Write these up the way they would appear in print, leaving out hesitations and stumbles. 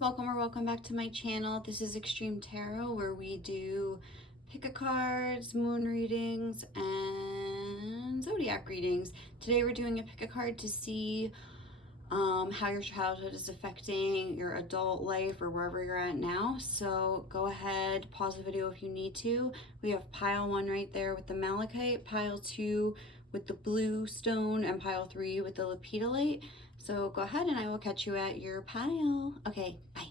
welcome or welcome back to my channel. This is Extreme Tarot, where we do pick-a-cards, moon readings, and zodiac readings. Today we're doing a pick-a-card to see how your childhood is affecting your adult life or wherever you're at now. So go ahead, pause the video if you need to. We have pile 1 right there with the malachite, pile 2 with the blue stone, and pile 3 with the lepidolite. So go ahead and I will catch you at your pile. Okay, bye.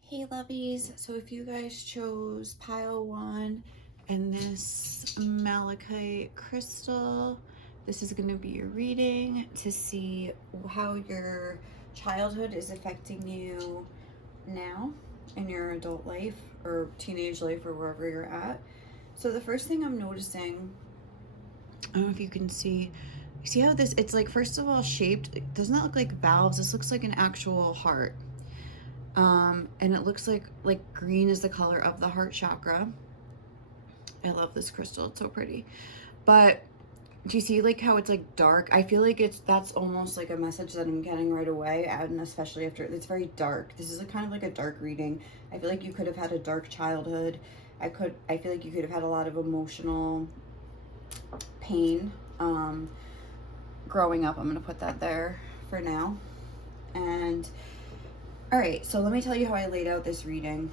Hey lovies, so if you guys chose pile 1 and this malachite crystal, this is going to be your reading to see how your childhood is affecting you now in your adult life or teenage life or wherever you're at. So the first thing I'm noticing, I don't know if you can see how this, it's like, first of all, shaped. Doesn't that look like valves? This looks like an actual heart. And it looks like green is the color of the heart chakra. I love this crystal, it's so pretty. But do you see like how it's like dark? I feel like that's almost like a message that I'm getting right away, and especially after it's very dark. This is kind of like a dark reading. I feel like you could have had a dark childhood. I feel like you could have had a lot of emotional pain growing up. I'm gonna put that there for now. And all right, so let me tell you how I laid out this reading.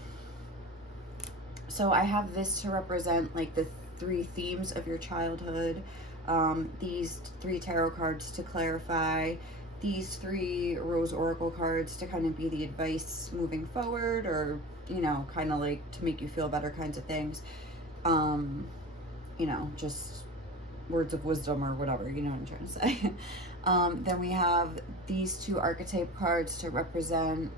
So I have this to represent like the 3 themes of your childhood, these 3 tarot cards to clarify, these 3 rose oracle cards to kind of be the advice moving forward, or, you know, kind of like to make you feel better kinds of things. You know, just words of wisdom or whatever, you know what I'm trying to say. Then we have these 2 archetype cards to represent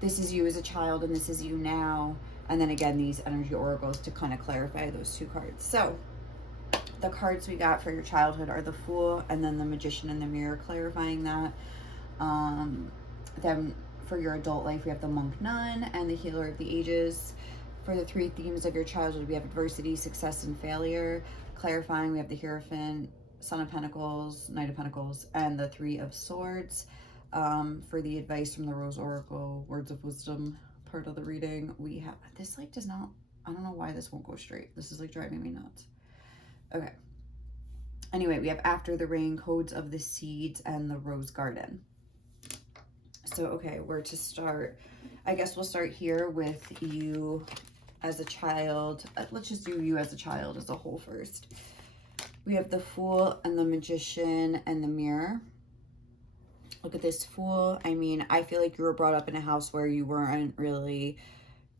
this is you as a child and this is you now. And then again, these energy oracles to kind of clarify those 2 cards. So the cards we got for your childhood are the Fool and then the Magician and the Mirror, clarifying that. Then for your adult life, we have the Monk Nun and the Healer of the Ages. For the 3 themes of your childhood, we have adversity, success, and failure. Clarifying, we have the Hierophant, Son of Pentacles, Knight of Pentacles, and the 3 of Swords. For the advice from the Rose Oracle, Words of Wisdom part of the reading, we have, this like does not, I don't know why this won't go straight. This is like driving me nuts. Okay. Anyway, we have After the Rain, Codes of the Seeds, and the Rose Garden. So, okay, where to start? I guess we'll start here with you as a child. Let's just do you as a child as a whole first. We have the Fool and the Magician and the Mirror. Look at this Fool. I mean, I feel like you were brought up in a house where you weren't really,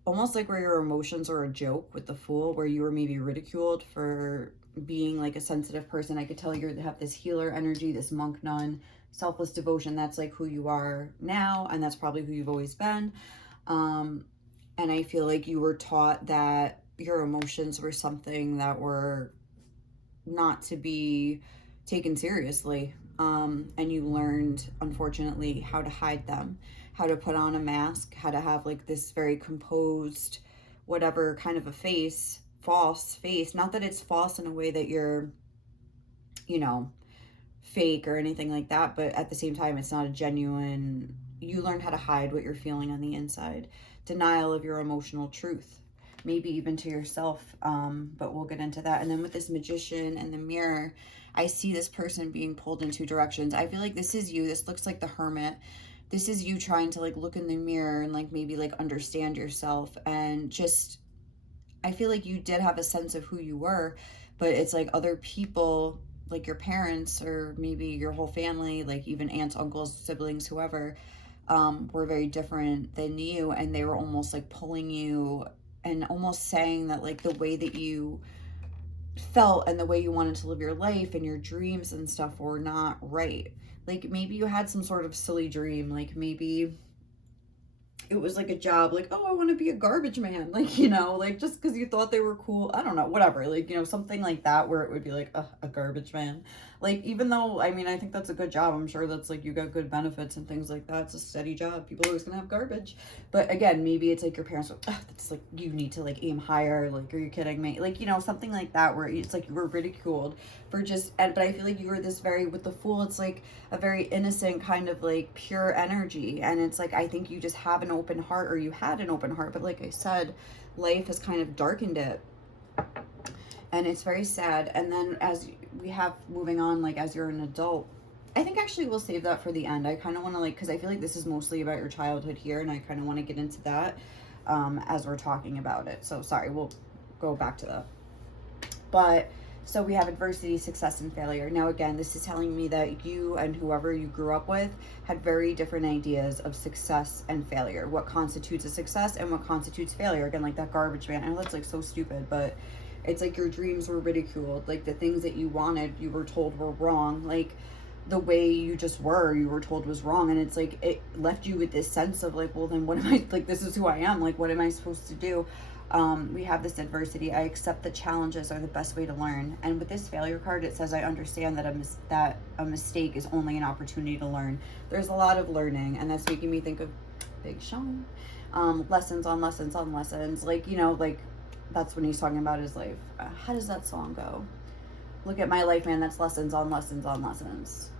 almost like where your emotions are a joke with the Fool, where you were maybe ridiculed for being like a sensitive person. I could tell you have this healer energy, this monk nun, selfless devotion. That's like who you are now, and that's probably who you've always been. And I feel like you were taught that your emotions were something that were not to be taken seriously. And you learned, unfortunately, how to hide them, how to put on a mask, how to have like this very composed, whatever kind of a face, false face. Not that it's false in a way that you're, you know, fake or anything like that, but at the same time, it's not a genuine, you learn how to hide what you're feeling on the inside. Denial of your emotional truth, maybe even to yourself, but we'll get into that. And then with this Magician and the Mirror, I see this person being pulled in 2 directions. I feel like this is you. This looks like the Hermit. This is you trying to like look in the mirror and like maybe like understand yourself, and just, I feel like you did have a sense of who you were, but it's like other people, like your parents or maybe your whole family, like even aunts, uncles, siblings, whoever, were very different than you, and they were almost like pulling you and almost saying that like the way that you felt and the way you wanted to live your life and your dreams and stuff were not right. Like maybe you had some sort of silly dream, like maybe it was like a job, like, oh, I want to be a garbage man, like, you know, like just because you thought they were cool, I don't know, whatever, like, you know, something like that where it would be like a garbage man. Like, even though, I mean, I think that's a good job, I'm sure that's like, you got good benefits and things like that, it's a steady job, people are always gonna have garbage. But again, maybe it's like your parents were, that's like, you need to like aim higher, like, are you kidding me, like, you know, something like that where it's like you were ridiculed for just, and but I feel like you were this very, with the Fool, it's like a very innocent kind of like pure energy, and it's like, I think you just have an open heart, or you had an open heart, but like I said, life has kind of darkened it, and it's very sad. And then as we have moving on, like as you're an adult, I think actually we'll save that for the end. I kind of want to like, because I feel like this is mostly about your childhood here, and I kind of want to get into that as we're talking about it. So sorry, we'll go back to that. But so we have adversity, success, and failure. Now, again, this is telling me that you and whoever you grew up with had very different ideas of success and failure. What constitutes a success and what constitutes failure. Again, like that garbage man. I know that's like so stupid, but it's like your dreams were ridiculed. Like the things that you wanted, you were told were wrong. Like the way you just were, you were told was wrong. And it's like, it left you with this sense of like, well, then what am I, like, this is who I am. Like, what am I supposed to do? We have this adversity. I accept that challenges are the best way to learn. And with this failure card, it says, I understand that a mistake is only an opportunity to learn. There's a lot of learning, and that's making me think of Big Sean. Lessons on lessons on lessons. Like, you know, like that's when he's talking about his life. How does that song go? Look at my life, man. That's lessons on lessons on lessons.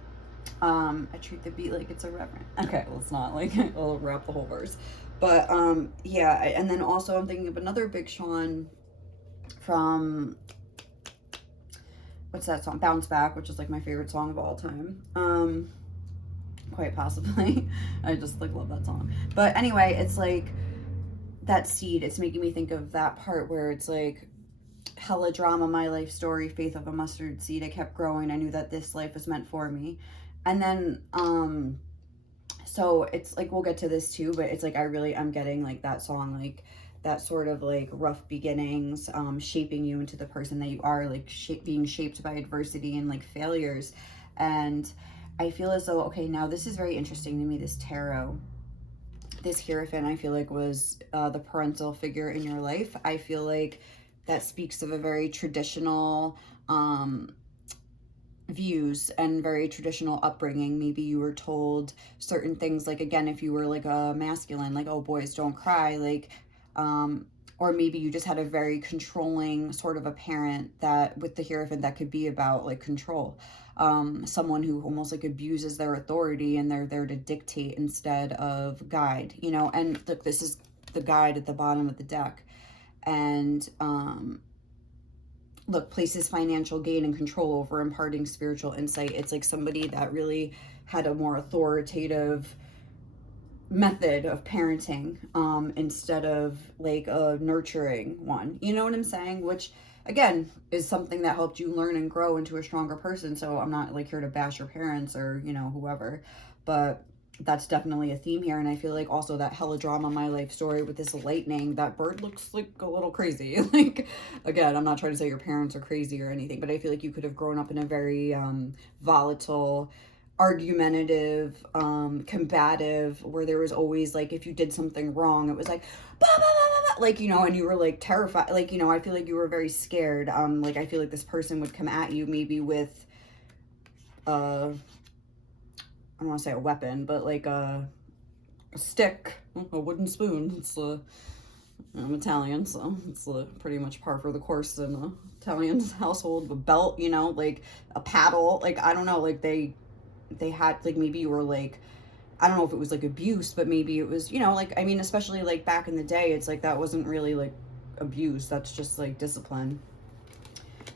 I treat the beat like it's a reverend. Okay, well, it's not like I'll rap the whole verse. But yeah, and then also I'm thinking of another Big Sean from, what's that song? Bounce Back, which is like my favorite song of all time. Quite possibly. I just like love that song. But anyway, it's like that seed, it's making me think of that part where it's like, hella drama, my life story, faith of a mustard seed. I kept growing. I knew that this life was meant for me. And then so it's like, we'll get to this too, but it's like, I really am getting like that song, like that sort of like rough beginnings, shaping you into the person that you are, like being shaped by adversity and like failures. And I feel as though, okay, now this is very interesting to me, this tarot. This Hierophant, I feel like, was the parental figure in your life. I feel like that speaks of a very traditional views and very traditional upbringing. Maybe you were told certain things, like, again, if you were like a masculine, like, oh, boys don't cry, like, or maybe you just had a very controlling sort of a parent that, with the Hierophant, that could be about like control. Someone who almost like abuses their authority, and they're there to dictate instead of guide, you know. And look, this is the guide at the bottom of the deck. And look, places financial gain and control over imparting spiritual insight. It's like somebody that really had a more authoritative method of parenting, instead of like a nurturing one, you know what I'm saying? Which again is something that helped you learn and grow into a stronger person. So I'm not like here to bash your parents or, you know, whoever, but that's definitely a theme here. And I feel like also that hella drama, my life story with this lightning, that bird looks like a little crazy. Like, again, I'm not trying to say your parents are crazy or anything, but I feel like you could have grown up in a very volatile, argumentative, combative, where there was always like, if you did something wrong, it was like, bah, bah, bah, bah, like, you know, and you were like terrified, like, you know, I feel like you were very scared. Like, I feel like this person would come at you maybe with I don't want to say a weapon, but like a stick, a wooden spoon. It's I'm Italian, so it's pretty much par for the course in the Italian household. A belt, you know, like a paddle, like, I don't know, like they had, like, maybe you were like, I don't know if it was like abuse, but maybe it was, you know, like, I mean, especially like back in the day, it's like that wasn't really like abuse, that's just like discipline.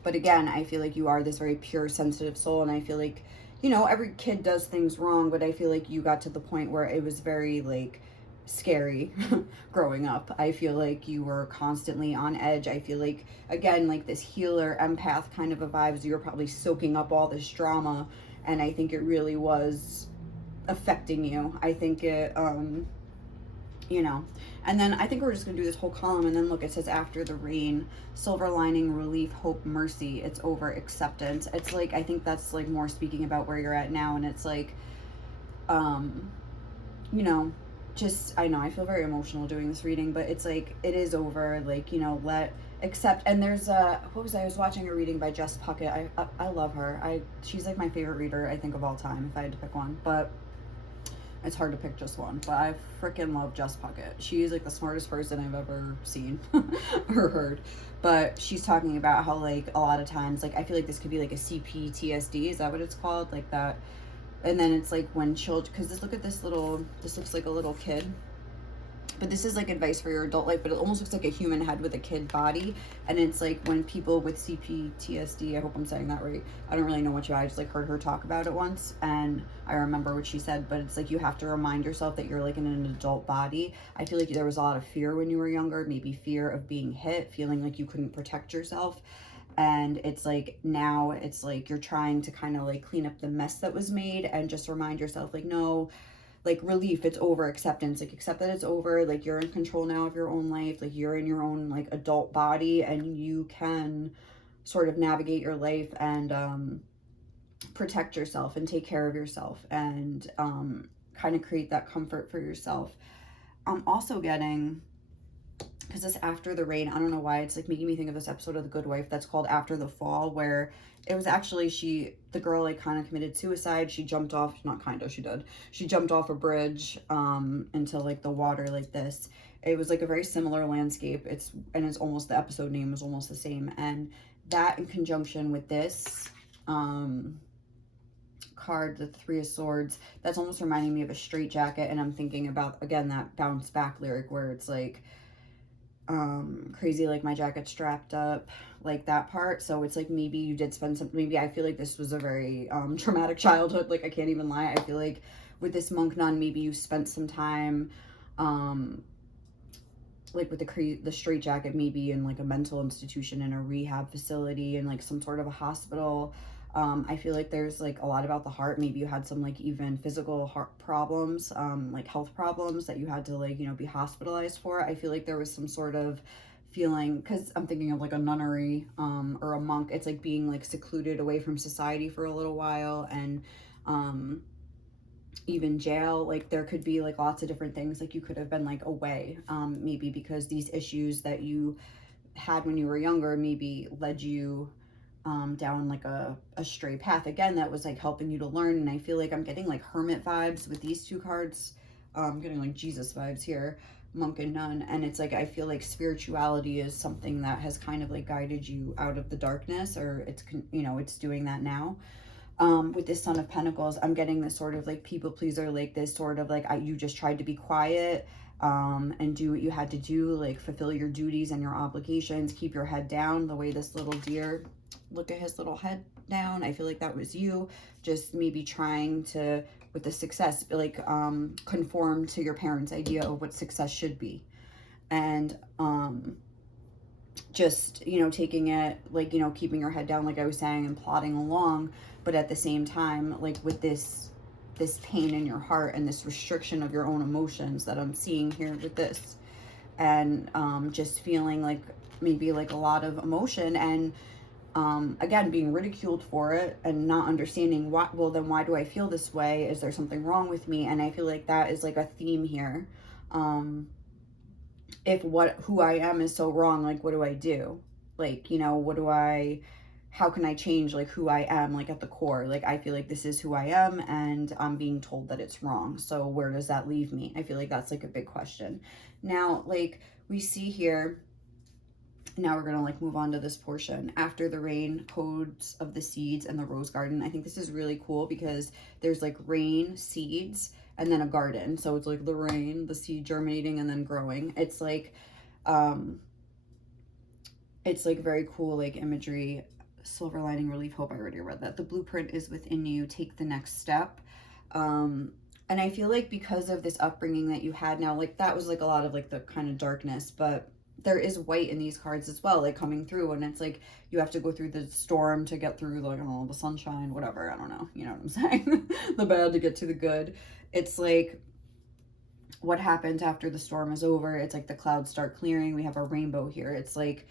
But again, I feel like you are this very pure, sensitive soul, and I feel like, you know, every kid does things wrong, but I feel like you got to the point where it was very like scary growing up. I feel like you were constantly on edge. I feel like, again, like this healer, empath kind of a vibe, so you were probably soaking up all this drama, and I think it really was affecting you. I think it, you know. And then I think we're just gonna do this whole column, and then look, it says after the rain, silver lining, relief, hope, mercy, it's over, acceptance. It's like, I think that's like more speaking about where you're at now, and it's like, you know, just, I know I feel very emotional doing this reading, but it's like it is over, like, you know, accept. And there's I was watching a reading by Jess Puckett. I love her. She's like my favorite reader, I think, of all time, if I had to pick one, but it's hard to pick just one. But I freaking love Jess Puckett. She's like the smartest person I've ever seen or heard. But she's talking about how, like, a lot of times, like, I feel like this could be like a CPTSD, is that what it's called, like that. And then it's like when children, because look at this looks like a little kid, but this is like advice for your adult life, but it almost looks like a human head with a kid body. And it's like when people with CPTSD, I hope I'm saying that right, I don't really know what I just like heard her talk about it once, and I remember what she said, but it's like you have to remind yourself that you're like in an adult body. I feel like there was a lot of fear when you were younger, maybe fear of being hit, feeling like you couldn't protect yourself. And it's like now it's like you're trying to kind of like clean up the mess that was made and just remind yourself, like, no, like, relief, it's over, acceptance, like, accept that it's over, like, you're in control now of your own life, like, you're in your own, like, adult body, and you can sort of navigate your life and protect yourself and take care of yourself and kind of create that comfort for yourself. I'm also getting, because this after the rain, I don't know why, it's like making me think of this episode of The Good Wife that's called After the Fall, where it was actually the girl like kind of committed suicide. She jumped off, not kind of, she did. She jumped off a bridge into like the water like this. It was like a very similar landscape. It's almost, the episode name was almost the same. And that in conjunction with this card, the Three of Swords, that's almost reminding me of a straitjacket. And I'm thinking about, again, that bounce back lyric where it's like, crazy, like my jacket strapped up, like that part. So it's like maybe you did spend some, maybe I feel like this was a very traumatic childhood, like I can't even lie. I feel like with this monk nun, maybe you spent some time like with the straitjacket, maybe in like a mental institution, in a rehab facility, in like some sort of a hospital. I feel like there's like a lot about the heart. Maybe you had some like even physical heart problems, like health problems that you had to like, you know, be hospitalized for. I feel like there was some sort of feeling, because I'm thinking of like a nunnery or a monk. It's like being like secluded away from society for a little while, and even jail. Like there could be like lots of different things, like you could have been like away, maybe because these issues that you had when you were younger maybe led you down like a stray path, again, that was like helping you to learn. And I feel like I'm getting like hermit vibes with these two cards. I'm getting like Jesus vibes here, monk and nun. And it's like I feel like spirituality is something that has kind of like guided you out of the darkness, or it's, you know, it's doing that now. With this Son of Pentacles, I'm getting this sort of like people pleaser, like this sort of like you just tried to be quiet and do what you had to do, like fulfill your duties and your obligations, keep your head down, the way this little deer, look at his little head down. I feel like that was you, just maybe trying to, with the success, like conform to your parents' idea of what success should be. And just, you know, taking it, like, you know, keeping your head down, like I was saying, and plodding along, but at the same time, like with this pain in your heart and this restriction of your own emotions that I'm seeing here with this, and just feeling like maybe like a lot of emotion, and again, being ridiculed for it and not understanding why. Well, then why do I feel this way? Is there something wrong with me? And I feel like that is like a theme here. If who I am is so wrong, like what do I do? Like, you know, how can I change like who I am, like at the core? Like I feel like this is who I am, and I'm being told that it's wrong. So where does that leave me? I feel like that's like a big question. Now, like we see here, now we're going to like move on to this portion. After the rain, codes of the seeds and the rose garden. I think this is really cool because there's like rain, seeds, and then a garden. So it's like the rain, the seed germinating, and then growing. It's like very cool, like imagery. Silver lining, relief, hope. I already read that. The blueprint is within you. Take the next step. And I feel like because of this upbringing that you had now, like that was like a lot of like the kind of darkness, but there is white in these cards as well, like coming through, and it's like you have to go through the storm to get through, like, I don't know, the sunshine, whatever, I don't know, you know what I'm saying? The bad to get to the good. It's like what happens after the storm is over. It's like the clouds start clearing. We have a rainbow here. It's like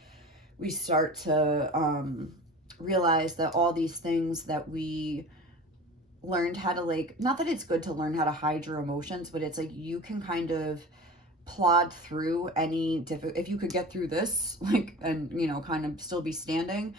we start to realize that all these things that we learned how to, like, not that it's good to learn how to hide your emotions, but it's like you can kind of plod through any if you could get through this, like, and, you know, kind of still be standing,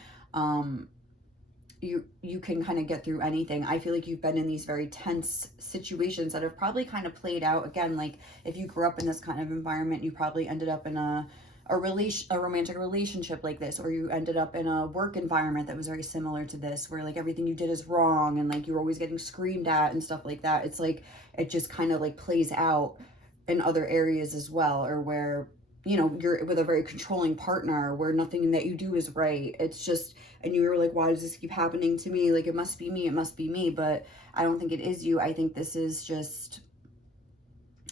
you can kind of get through anything. I feel like you've been in these very tense situations that have probably kind of played out. Again, like, if you grew up in this kind of environment, you probably ended up in a romantic relationship like this, or you ended up in a work environment that was very similar to this, where like everything you did is wrong and like you were always getting screamed at and stuff like that. It's like it just kind of like plays out in other areas as well, or where, you know, you're with a very controlling partner where nothing that you do is right. It's just, and you were like, why does this keep happening to me? Like, it must be me, it must be me. But I don't think it is you. I think this is just,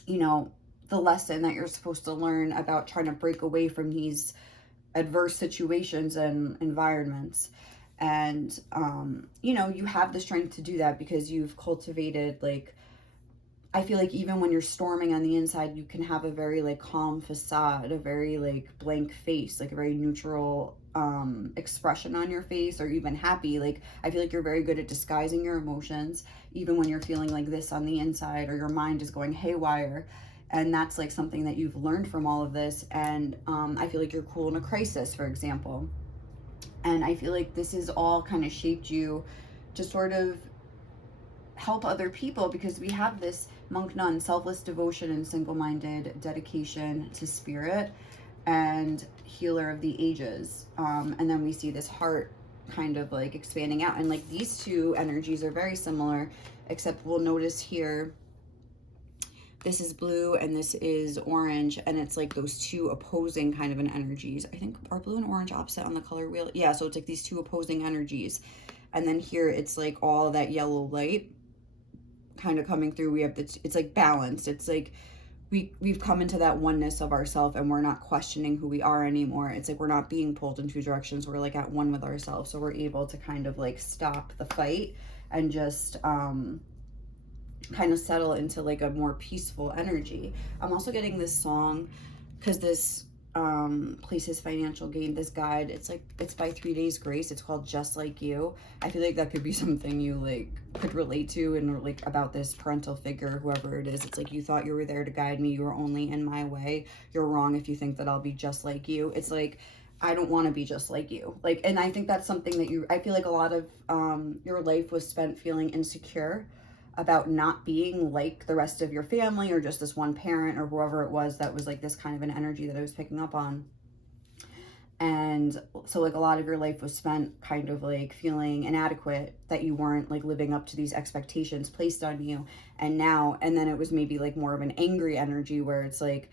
you know, the lesson that you're supposed to learn about trying to break away from these adverse situations and environments. And, you know, you have the strength to do that because you've cultivated, like, I feel like even when you're storming on the inside, you can have a very like calm facade, a very like blank face, like a very neutral expression on your face, or even happy. Like, I feel like you're very good at disguising your emotions, even when you're feeling like this on the inside, or your mind is going haywire. And that's like something that you've learned from all of this. And I feel like you're cool in a crisis, for example. And I feel like this has all kind of shaped you to sort of help other people, because we have this monk nun, selfless devotion and single-minded dedication to spirit, and healer of the ages. And then we see this heart kind of like expanding out, and like these two energies are very similar, except we'll notice here this is blue and this is orange, and it's like those two opposing kind of an energies. I think, are blue and orange opposite on the color wheel? Yeah, so it's like these two opposing energies. And then here it's like all that yellow light kind of coming through. We have it's like balanced. It's like we've come into that oneness of ourself, and we're not questioning who we are anymore. It's like we're not being pulled in two directions. We're like at one with ourselves. So we're able to kind of like stop the fight and just kind of settle into like a more peaceful energy. I'm also getting this song because this places financial gain, this guide, it's like, it's by 3 Days Grace. It's called Just Like You. I feel like that could be something you like could relate to, and like about this parental figure, whoever it is. It's like, you thought you were there to guide me, you were only in my way. You're wrong if you think that I'll be just like you. It's like, I don't want to be just like you. Like, and I think that's something that I feel like a lot of your life was spent feeling insecure about not being like the rest of your family, or just this one parent, or whoever it was that was like this kind of an energy that I was picking up on. And so like a lot of your life was spent kind of like feeling inadequate, that you weren't like living up to these expectations placed on you. And then it was maybe like more of an angry energy, where it's like,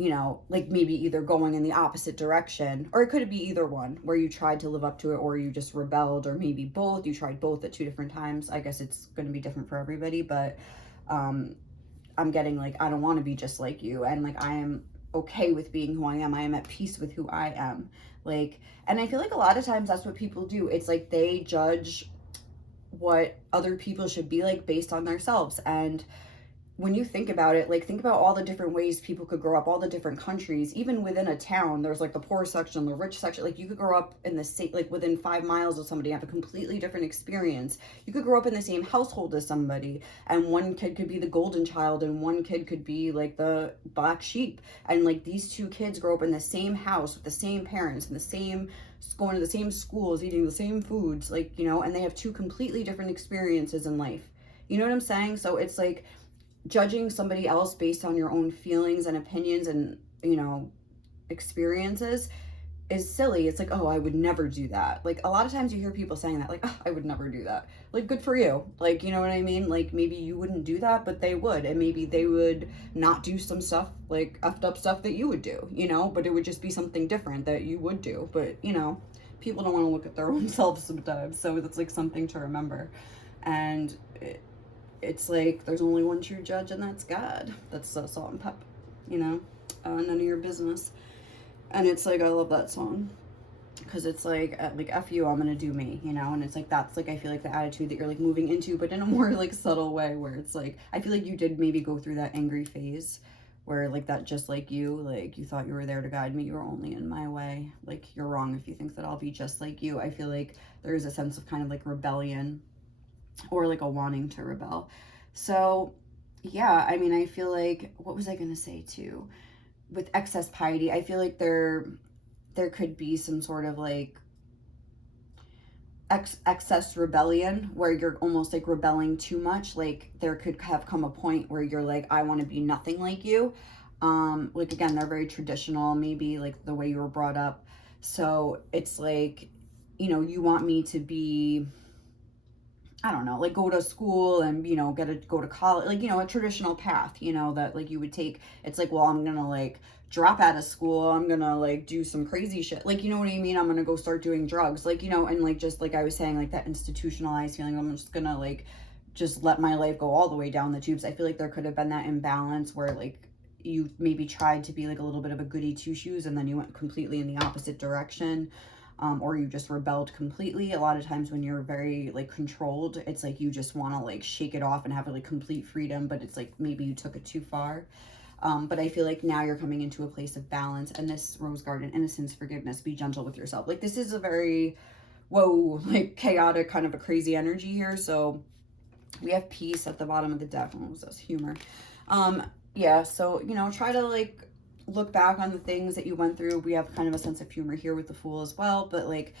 you know, like maybe either going in the opposite direction, or it could be either one, where you tried to live up to it, or you just rebelled, or maybe both. You tried both at 2 different times. I guess it's going to be different for everybody, but I'm getting like, I don't want to be just like you, and like I am okay with being who I am. I am at peace with who I am. Like, and I feel like a lot of times that's what people do. It's like they judge what other people should be like based on themselves. And when you think about it, like, think about all the different ways people could grow up, all the different countries. Even within a town, there's like the poor section, the rich section. Like, you could grow up in the same, like within 5 miles of somebody, have a completely different experience. You could grow up in the same household as somebody, and one kid could be the golden child, and one kid could be like the black sheep. And like these two kids grow up in the same house with the same parents, and the same, going to the same schools, eating the same foods, like, you know, and they have 2 completely different experiences in life. You know what I'm saying? So it's like, judging somebody else based on your own feelings and opinions and, you know, experiences is silly. It's like, oh, I would never do that. Like, a lot of times you hear people saying that, like, oh, I would never do that. Like, good for you. Like, you know what I mean? Like, maybe you wouldn't do that, but they would. And maybe they would not do some stuff, like effed up stuff that you would do, you know, but it would just be something different that you would do. But, you know, people don't want to look at their own selves sometimes. So that's like something to remember. And it's like, there's only one true judge, and that's God. That's Salt and Pep, you know, none of your business. And it's like, I love that song, because it's like F you, I'm gonna do me, you know. And it's like, that's like, I feel like the attitude that you're like moving into, but in a more like subtle way, where it's like, I feel like you did maybe go through that angry phase, where like that just like you, like you thought you were there to guide me, you were only in my way. Like, you're wrong if you think that I'll be just like you. I feel like there is a sense of kind of like rebellion or like a wanting to rebel. So yeah, I mean, I feel like, what was I going to say too? With excess piety, I feel like there could be some sort of like excess rebellion where you're almost like rebelling too much. Like there could have come a point where you're like, I want to be nothing like you. Like again, they're very traditional, maybe like the way you were brought up. So it's like, you know, you want me to be, I don't know, like go to school and, you know, go to college, like, you know, a traditional path, you know, that like you would take. It's like, well, I'm gonna like drop out of school. I'm gonna like do some crazy shit. Like, you know what I mean? I'm gonna go start doing drugs. Like, you know, and like, just like I was saying, like that institutionalized feeling, I'm just gonna like just let my life go all the way down the tubes. I feel like there could have been that imbalance where like you maybe tried to be like a little bit of a goody two shoes and then you went completely in the opposite direction. Or you just rebelled completely. A lot of times when you're very like controlled, it's like you just want to like shake it off and have like complete freedom, but it's like maybe you took it too far. But I feel like now you're coming into a place of balance, and this rose garden, innocence, forgiveness, be gentle with yourself. Like this is a very, whoa, like chaotic kind of a crazy energy here. So we have peace at the bottom of the deck. What was this? Humor. Yeah, so, you know, try to like look back on the things that you went through. We have kind of a sense of humor here with the Fool as well, but like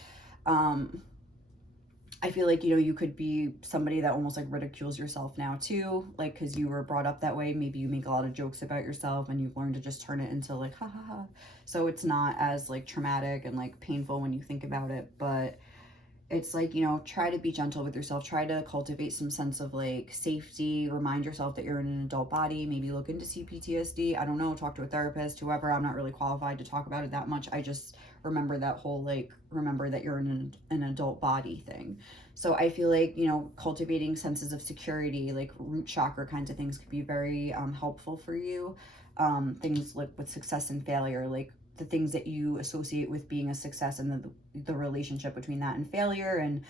I feel like, you know, you could be somebody that almost like ridicules yourself now too, like because you were brought up that way. Maybe you make a lot of jokes about yourself and you've learned to just turn it into like ha ha ha, so it's not as like traumatic and like painful when you think about it. But it's like, you know, try to be gentle with yourself, try to cultivate some sense of like safety, remind yourself that you're in an adult body, maybe look into CPTSD, I don't know, talk to a therapist, whoever. I'm not really qualified to talk about it that much. I just remember that whole like, remember that you're in an adult body thing. So I feel like, you know, cultivating senses of security, like root chakra kinds of things could be very helpful for you. Things like with success and failure, like the things that you associate with being a success and the relationship between that and failure, and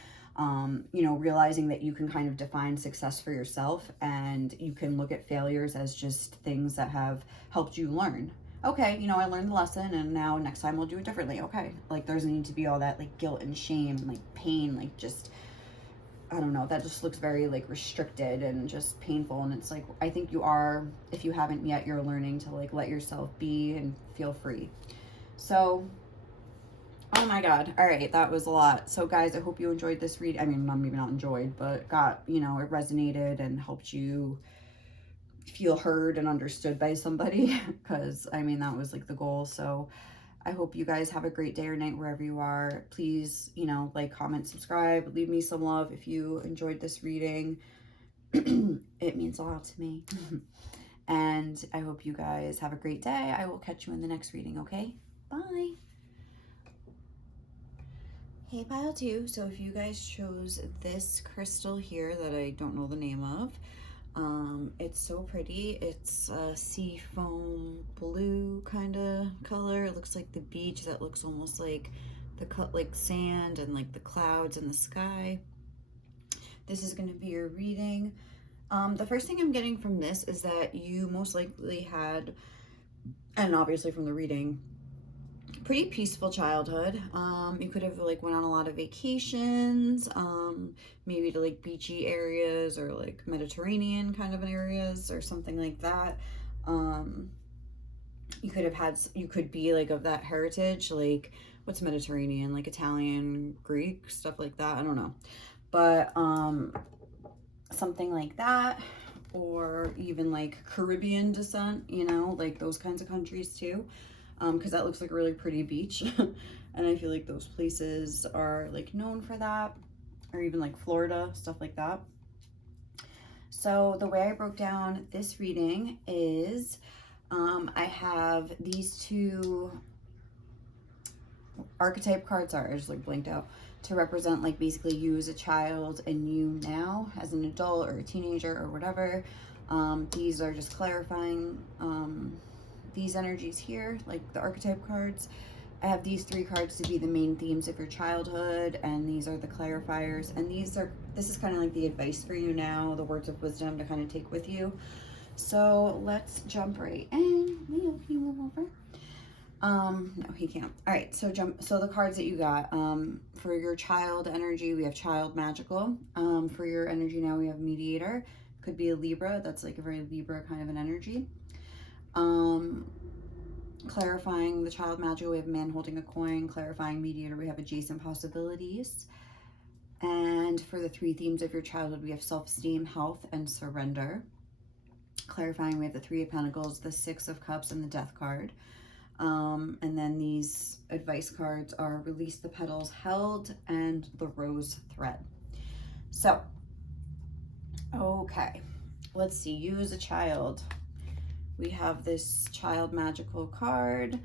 you know, realizing that you can kind of define success for yourself and you can look at failures as just things that have helped you learn. Okay, you know, I learned the lesson and now next time we'll do it differently. Okay, like there doesn't need to be all that like guilt and shame and like pain, like just, I don't know, that just looks very like restricted and just painful. And it's like, I think you are, if you haven't yet, you're learning to like let yourself be and feel free. So, oh my God. All right. That was a lot. So guys, I hope you enjoyed this read. I mean, maybe not enjoyed, but got, you know, it resonated and helped you feel heard and understood by somebody. Cause I mean, that was like the goal. So I hope you guys have a great day or night wherever you are. Please, you know, like, comment, subscribe, leave me some love if you enjoyed this reading. It means a lot to me. And I hope you guys have a great day. I will catch you in the next reading. Okay. Bye. Hey, pile two. So if you guys chose this crystal here that I don't know the name of, it's so pretty. It's a sea foam blue kind of color. It looks like the beach. That looks almost like the cut like sand and like the clouds in the sky. This is going to be your reading. The first thing I'm getting from this is that you most likely had, and obviously from the reading, pretty peaceful childhood. You could have like went on a lot of vacations, maybe to like beachy areas or like Mediterranean kind of areas or something like that. You could have had, you could be like of that heritage, like what's Mediterranean, like Italian, Greek, stuff like that. I don't know, but something like that, or even like Caribbean descent, you know, like those kinds of countries too. Because that looks like a really pretty beach. And I feel like those places are like known for that, or even like Florida, stuff like that. So the way I broke down this reading is I have these two archetype cards, I just like blinked out, to represent like basically you as a child and you now as an adult or a teenager or whatever. These are just clarifying these energies here, like the archetype cards. I have these three cards to be the main themes of your childhood, and these are the clarifiers, and this is kind of like the advice for you now, the words of wisdom to kind of take with you. So let's jump right in. Leo, can you move over? No, he can't. All right, so so the cards that you got, for your child energy, we have child magical. For your energy now, we have mediator. Could be a Libra. That's like a very Libra kind of an energy. Clarifying the child magical, we have man holding a coin. Clarifying mediator, we have adjacent possibilities. And for the three themes of your childhood, we have self-esteem, health, and surrender. Clarifying, we have the Three of Pentacles, the Six of Cups, and the Death card. And then these advice cards are release the petals held and the rose thread. So, okay, let's see, you as a child. We have this child magical card,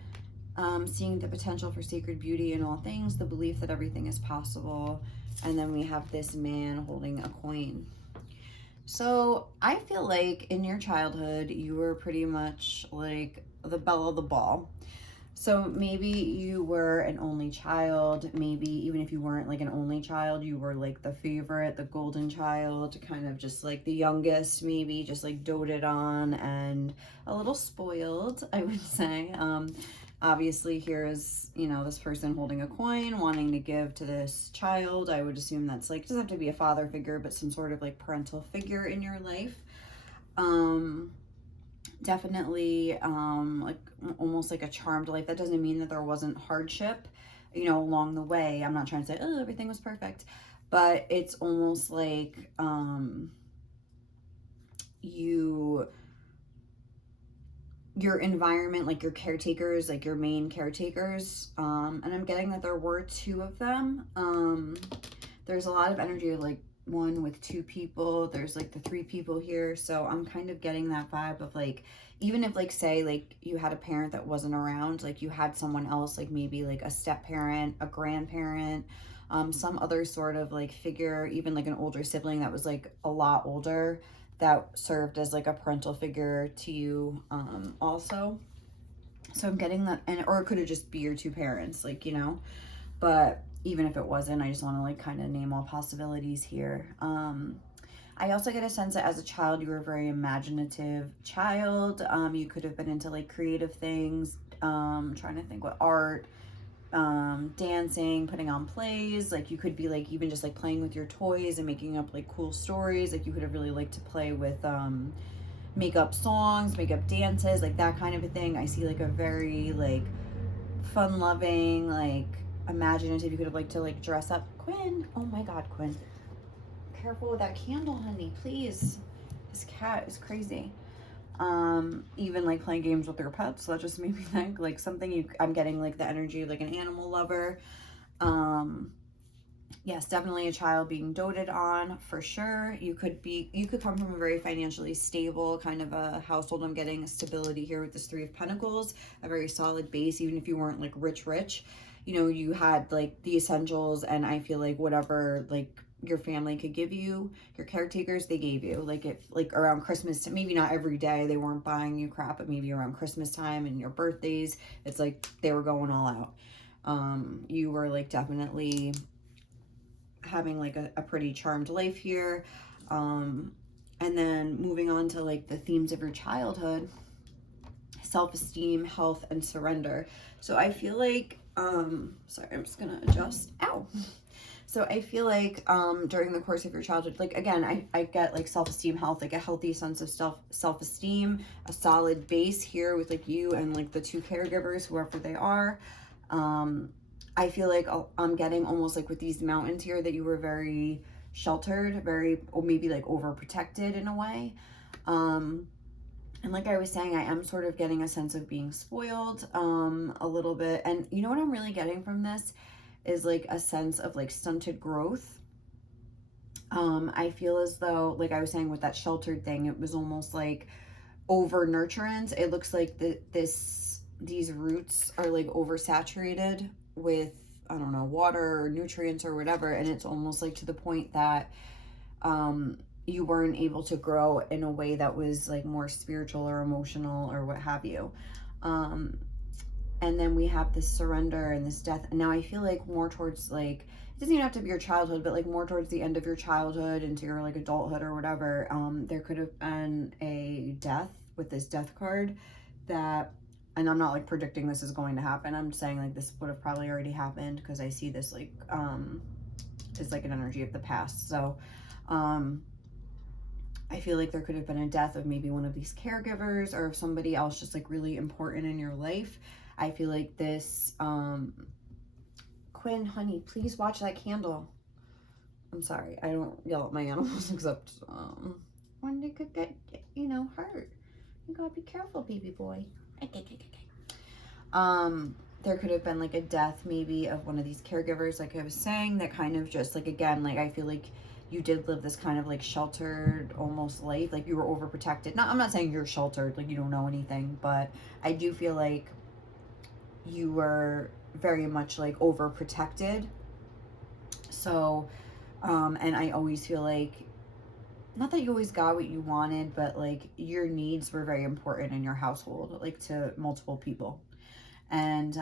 seeing the potential for sacred beauty in all things, the belief that everything is possible. And then we have this man holding a coin. So I feel like in your childhood, you were pretty much like the belle of the ball. So maybe you were an only child. Maybe even if you weren't like an only child, you were like the favorite, the golden child, kind of just like the youngest, maybe just like doted on and a little spoiled, I would say. Obviously here is, you know, this person holding a coin, wanting to give to this child. I would assume that's like, doesn't have to be a father figure, but some sort of like parental figure in your life. Definitely like almost like a charmed life. That doesn't mean that there wasn't hardship, you know, along the way. I'm not trying to say, oh, everything was perfect, but it's almost like your environment, like your caretakers, like your main caretakers, and I'm getting that there were two of them. There's a lot of energy of like one with two people. There's like the three people here. So I'm kind of getting that vibe of like, even if like, say like you had a parent that wasn't around, like you had someone else, like maybe like a step parent, a grandparent, some other sort of like figure, even like an older sibling that was like a lot older, that served as like a parental figure to you, also. So I'm getting that, and or it could have just be your two parents, like, you know, but even if it wasn't, I just want to like kind of name all possibilities here. I also get a sense that as a child, you were a very imaginative child. You could have been into like creative things, trying to think what art, dancing, putting on plays. Like you could be like even just like playing with your toys and making up like cool stories. Like you could have really liked to play with make up songs, make up dances, like that kind of a thing. I see like a very like fun loving, like imaginative. You could have liked to like dress up. Quinn, oh my god, Quinn, careful with that candle, honey, please. This cat is crazy. Even like playing games with your pets, so that just made me think like something I'm getting like the energy of like an animal lover. Yes, definitely a child being doted on for sure. You could come from a very financially stable kind of a household. I'm getting a stability here with this Three of Pentacles, a very solid base. Even if you weren't like rich, you know, you had like the essentials, and I feel like whatever like your family could give you, your caretakers, they gave you. Like if like around Christmas, maybe not every day, they weren't buying you crap, but maybe around Christmas time and your birthdays, it's like they were going all out. You were like definitely having like a pretty charmed life here. And then moving on to like the themes of your childhood: self-esteem, health, and surrender. So I feel like, sorry, I'm just gonna adjust. Ow. So I feel like during the course of your childhood, like again, I get like self-esteem, health, like a healthy sense of self-esteem, a solid base here with like you and like the two caregivers, whoever they are. I feel like I'm getting almost like with these mountains here that you were very sheltered, very, or maybe like overprotected in a way. And like I was saying, I am sort of getting a sense of being spoiled a little bit. And you know what I'm really getting from this is like a sense of like stunted growth. I feel as though, like I was saying with that sheltered thing, it was almost like over nurturance. It looks like these roots are like oversaturated with, I don't know, water or nutrients or whatever, and it's almost like to the point that you weren't able to grow in a way that was like more spiritual or emotional or what have you. And then we have this surrender and this death. And now I feel like more towards like, it doesn't even have to be your childhood, but like more towards the end of your childhood into your like adulthood or whatever, there could have been a death with this death card that and I'm not like predicting this is going to happen. I'm saying like this would have probably already happened because I see this like is like an energy of the past. So I feel like there could have been a death of maybe one of these caregivers or of somebody else just like really important in your life. I feel like this Quinn, honey, please watch that candle. I'm sorry, I don't yell at my animals except when they could get, you know, hurt. You gotta be careful, baby boy. There could have been like a death maybe of one of these caregivers, like I was saying, that kind of just like, again, like I feel like you did live this kind of like sheltered almost life, like you were overprotected. I'm not saying you're sheltered, like you don't know anything, but I do feel like you were very much like overprotected. So and I always feel like, not that you always got what you wanted, but like your needs were very important in your household, like to multiple people. And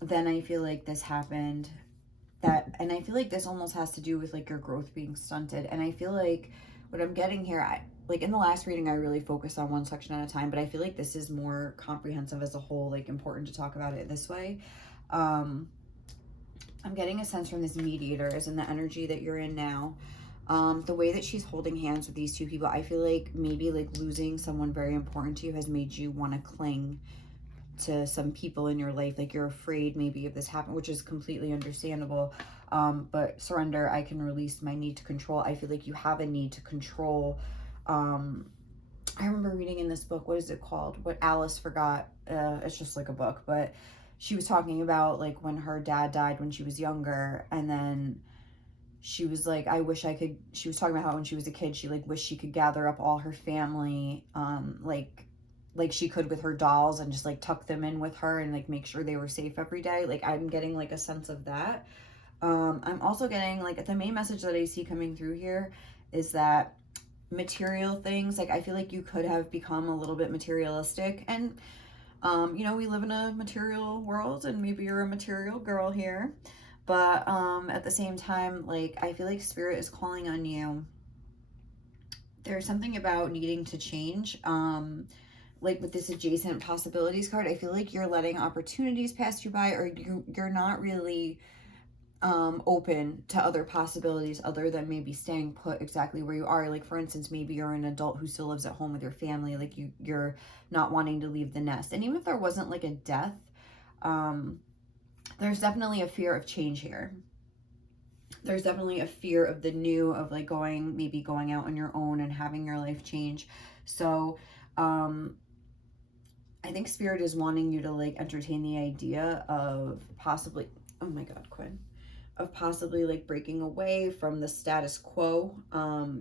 then I feel like this happened, and I feel like this almost has to do with like your growth being stunted. And I feel like what I'm getting here, like in the last reading I really focused on one section at a time, but I feel like this is more comprehensive as a whole, like important to talk about it this way. I'm getting a sense from this mediator is in the energy that you're in now. The way that she's holding hands with these two people, I feel like maybe like losing someone very important to you has made you want to cling to some people in your life. Like you're afraid maybe if this happened, which is completely understandable. But surrender, I can release my need to control. I feel like you have a need to control. I remember reading in this book, what is it called? What Alice forgot. It's just like a book, but she was talking about like when her dad died when she was younger, and then she was like, I wish I could, she was talking about how when she was a kid, she like wished she could gather up all her family, like she could with her dolls and just like tuck them in with her and like make sure they were safe every day. Like I'm getting like a sense of that. I'm also getting like the main message that I see coming through here is that material things, like I feel like you could have become a little bit materialistic, and you know, we live in a material world and maybe you're a material girl here, but at the same time, like I feel like spirit is calling on you. There's something about needing to change. Like with this adjacent possibilities card, I feel like you're letting opportunities pass you by, or you're not really open to other possibilities other than maybe staying put exactly where you are. Like for instance, maybe you're an adult who still lives at home with your family, like you're not wanting to leave the nest. And even if there wasn't like a death, there's definitely a fear of change here. There's definitely a fear of the new, of like maybe going out on your own and having your life change. So I think spirit is wanting you to like entertain the idea of possibly, oh my god, Quinn, of possibly like breaking away from the status quo,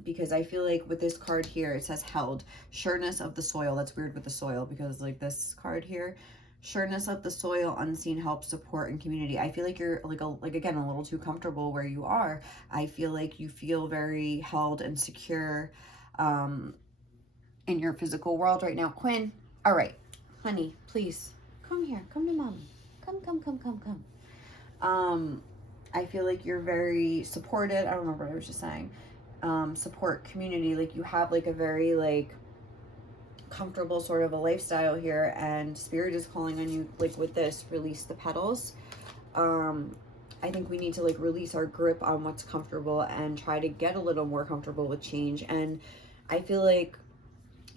because I feel like with this card here, it says held, sureness of the soil. That's weird with the soil, because like this card here, sureness of the soil, unseen help, support, and community. I feel like you're like again a little too comfortable where you are. I feel like you feel very held and secure in your physical world right now. Quinn, all right, honey, please come here, come to mommy, come. I feel like you're very supported. I don't remember what I was just saying. Support, community, like you have like a very like comfortable sort of a lifestyle here, and spirit is calling on you like with this, release the petals. I think we need to like release our grip on what's comfortable and try to get a little more comfortable with change. And I feel like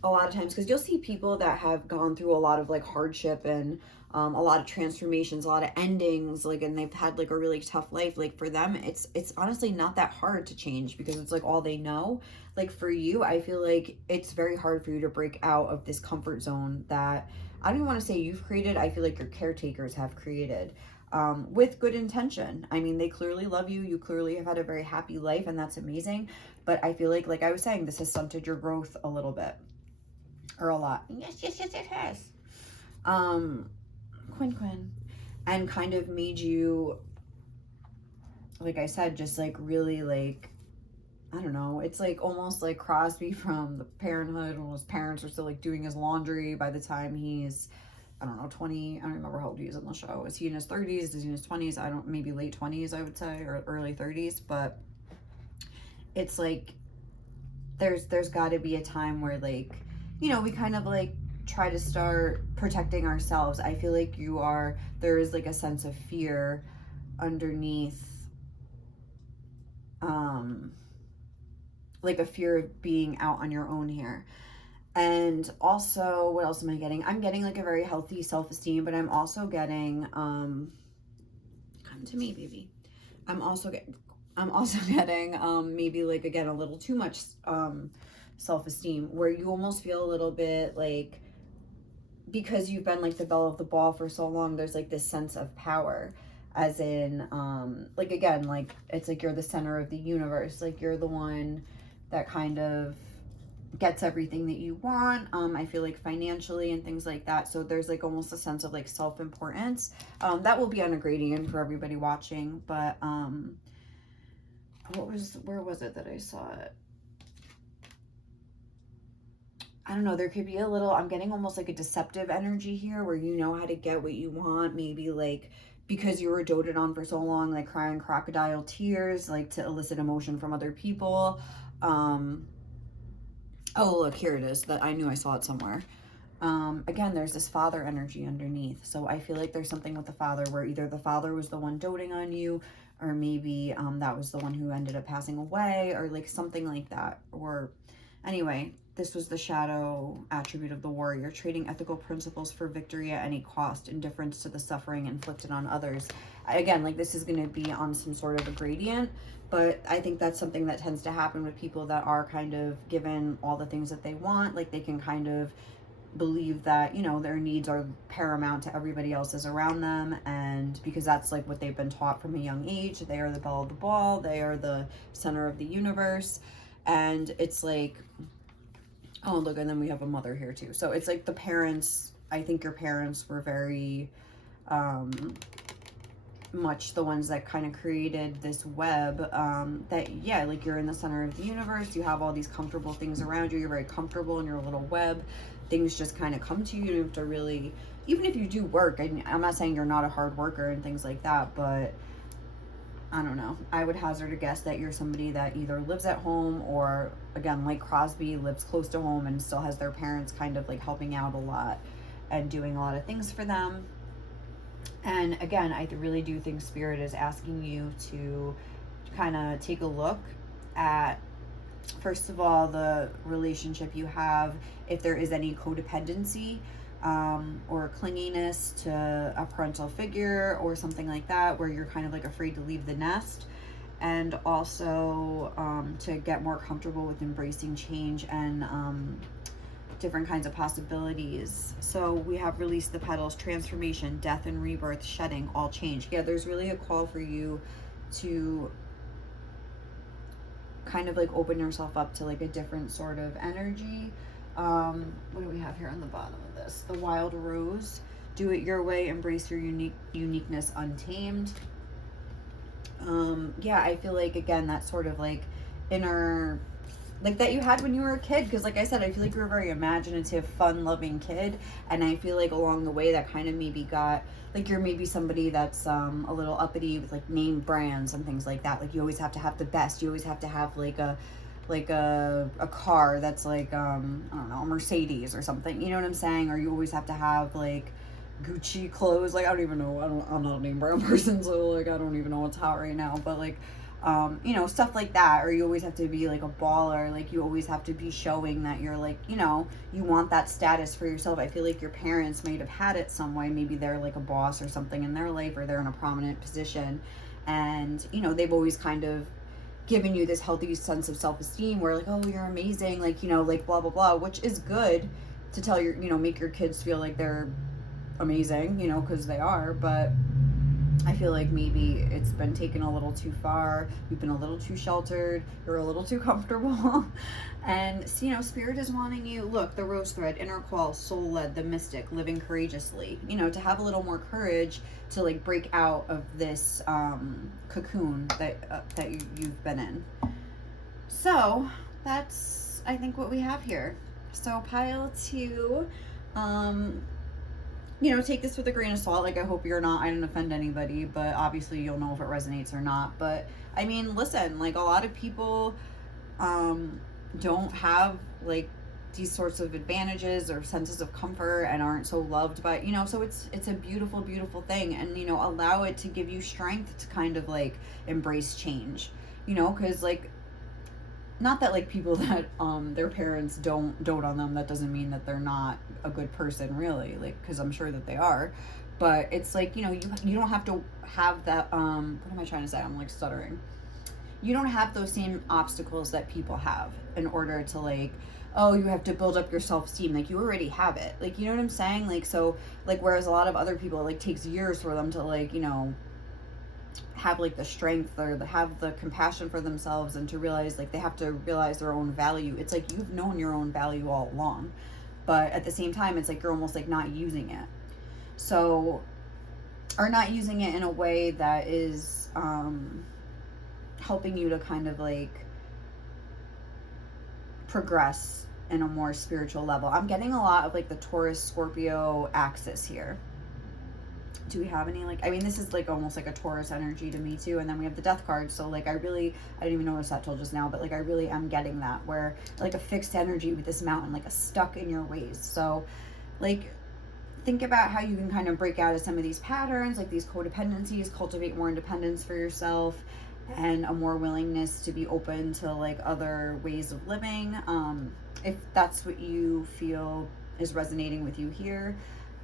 a lot of times, because you'll see people that have gone through a lot of like hardship and a lot of transformations, a lot of endings, like, and they've had like a really tough life. Like for them, it's honestly not that hard to change because it's like all they know. Like for you, I feel like it's very hard for you to break out of this comfort zone that I don't even want to say you've created. I feel like your caretakers have created with good intention. I mean, they clearly love you. You clearly have had a very happy life, and that's amazing. But I feel like I was saying, this has stunted your growth a little bit. Or a lot. Yes, it has. Quinn. And kind of made you, like I said, just like really like, I don't know, it's like almost like Crosby from the Parenthood, when his parents are still like doing his laundry by the time he's, I don't know, 20. I don't remember how old he is on the show. Is he in his 30s? Is he in his 20s? I don't, maybe late 20s, I would say, or early 30s. But it's like, there's got to be a time where like, you know, we kind of like try to start protecting ourselves. I feel like there is like a sense of fear underneath, like a fear of being out on your own here. And also, what else am I getting? I'm getting like a very healthy self-esteem, but I'm also getting, come to me, baby. I'm also getting, maybe like, again, a little too much, self-esteem, where you almost feel a little bit like, because you've been like the belle of the ball for so long, there's like this sense of power, as in, like, again, like, it's like you're the center of the universe, like you're the one that kind of gets everything that you want. I feel like financially and things like that. So there's like almost a sense of like self-importance. That will be on a gradient for everybody watching, but where was it that I saw it? I don't know, there could be a little, I'm getting almost like a deceptive energy here, where you know how to get what you want, maybe like because you were doted on for so long, like crying crocodile tears, like to elicit emotion from other people. Oh, look, here it is. That I knew I saw it somewhere. Again, there's this father energy underneath. So I feel like there's something with the father where either the father was the one doting on you, or maybe that was the one who ended up passing away, or like something like that. Or anyway, this was the shadow attribute of the warrior, trading ethical principles for victory at any cost, indifference to the suffering inflicted on others. Again, like this is going to be on some sort of a gradient, but I think that's something that tends to happen with people that are kind of given all the things that they want. Like they can kind of believe that, you know, their needs are paramount to everybody else's around them, and because that's like what they've been taught from a young age, they are the belle of the ball, they are the center of the universe. And it's like, oh look, and then we have a mother here too. So it's like the parents, I think your parents were very much the ones that kind of created this web, that, yeah, like you're in the center of the universe, you have all these comfortable things around you, you're very comfortable in your little web, things just kind of come to you. You don't have to really, even if you do work, I'm not saying you're not a hard worker and things like that, but I don't know, I would hazard a guess that you're somebody that either lives at home, or again, like Crosby, lives close to home and still has their parents kind of like helping out a lot and doing a lot of things for them. And again, I really do think Spirit is asking you to kind of take a look at, first of all, the relationship you have, if there is any codependency, or clinginess to a parental figure or something like that, where you're kind of like afraid to leave the nest. And also to get more comfortable with embracing change and different kinds of possibilities. So we have released the petals, transformation, death and rebirth, shedding, all change. Yeah, there's really a call for you to kind of like open yourself up to like a different sort of energy. What do we have here on the bottom of this? The wild rose, do it your way, embrace your uniqueness untamed. Yeah, I feel like, again, that sort of like inner, like that you had when you were a kid, because like I said, I feel like you were a very imaginative, fun-loving kid, and I feel like along the way that kind of maybe got, like you're maybe somebody that's a little uppity with like name brands and things like that. Like you always have to have the best, you always have to have like a car that's like I don't know, a Mercedes or something, you know what I'm saying? Or you always have to have like Gucci clothes. Like I don't even know, I'm not a name brand person, so like I don't even know what's hot right now, but like you know, stuff like that. Or you always have to be like a baller, like you always have to be showing that you're like, you know, you want that status for yourself. I feel like your parents might have had it some way, maybe they're like a boss or something in their life, or they're in a prominent position, and you know, they've always kind of given you this healthy sense of self-esteem where like, oh, you're amazing, like, you know, like blah blah blah, which is good to tell your, you know, make your kids feel like they're amazing, you know, because they are. But I feel like maybe it's been taken a little too far. You've been a little too sheltered. You're a little too comfortable. And, you know, Spirit is wanting you, look, the rose thread, inner call, soul-led, the mystic, living courageously, you know, to have a little more courage to, like, break out of this cocoon that you've been in. So, that's, I think, what we have here. So, pile 2, you know, take this with a grain of salt. Like, I hope you're not, I didn't offend anybody, but obviously you'll know if it resonates or not. But, I mean, listen, like, a lot of people don't have, like, these sorts of advantages or senses of comfort and aren't so loved by, you know, so it's a beautiful, beautiful thing. And, you know, allow it to give you strength to kind of like embrace change, you know, because like, not that like people that their parents don't dote on them, that doesn't mean that they're not a good person, really, like, because I'm sure that they are. But it's like, you know, you don't have to have that what am I trying to say, I'm like stuttering. You don't have those same obstacles that people have in order to like, oh, you have to build up your self-esteem. Like, you already have it, like, you know what I'm saying? Like, so like, whereas a lot of other people, it like takes years for them to like, you know, have like the strength or have the compassion for themselves and to realize like they have to realize their own value. It's like you've known your own value all along, but at the same time it's like you're almost like not using it. So, or not using it in a way that is helping you to kind of like progress in a more spiritual level. I'm getting a lot of like the Taurus Scorpio axis here. Do we have any, like, I mean, this is like almost like a Taurus energy to me too. And then we have the Death card. So like, I didn't even notice that till just now, but like, I really am getting that, where like a fixed energy with this mountain, like a stuck in your ways. So like, think about how you can kind of break out of some of these patterns, like these codependencies, cultivate more independence for yourself and a more willingness to be open to like other ways of living. If that's what you feel is resonating with you here,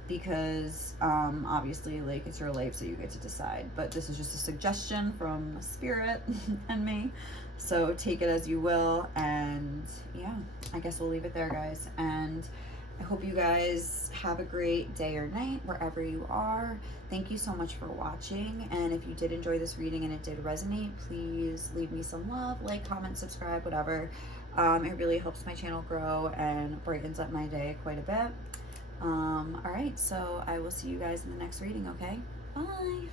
because obviously like it's your life, so you get to decide, but this is just a suggestion from spirit and me, so take it as you will. And yeah, I guess we'll leave it there, guys, and I hope you guys have a great day or night wherever you are. Thank you so much for watching, and if you did enjoy this reading and it did resonate, please leave me some love, like, comment, subscribe, whatever. It really helps my channel grow and brightens up my day quite a bit. All right, so I will see you guys in the next reading, okay? Bye.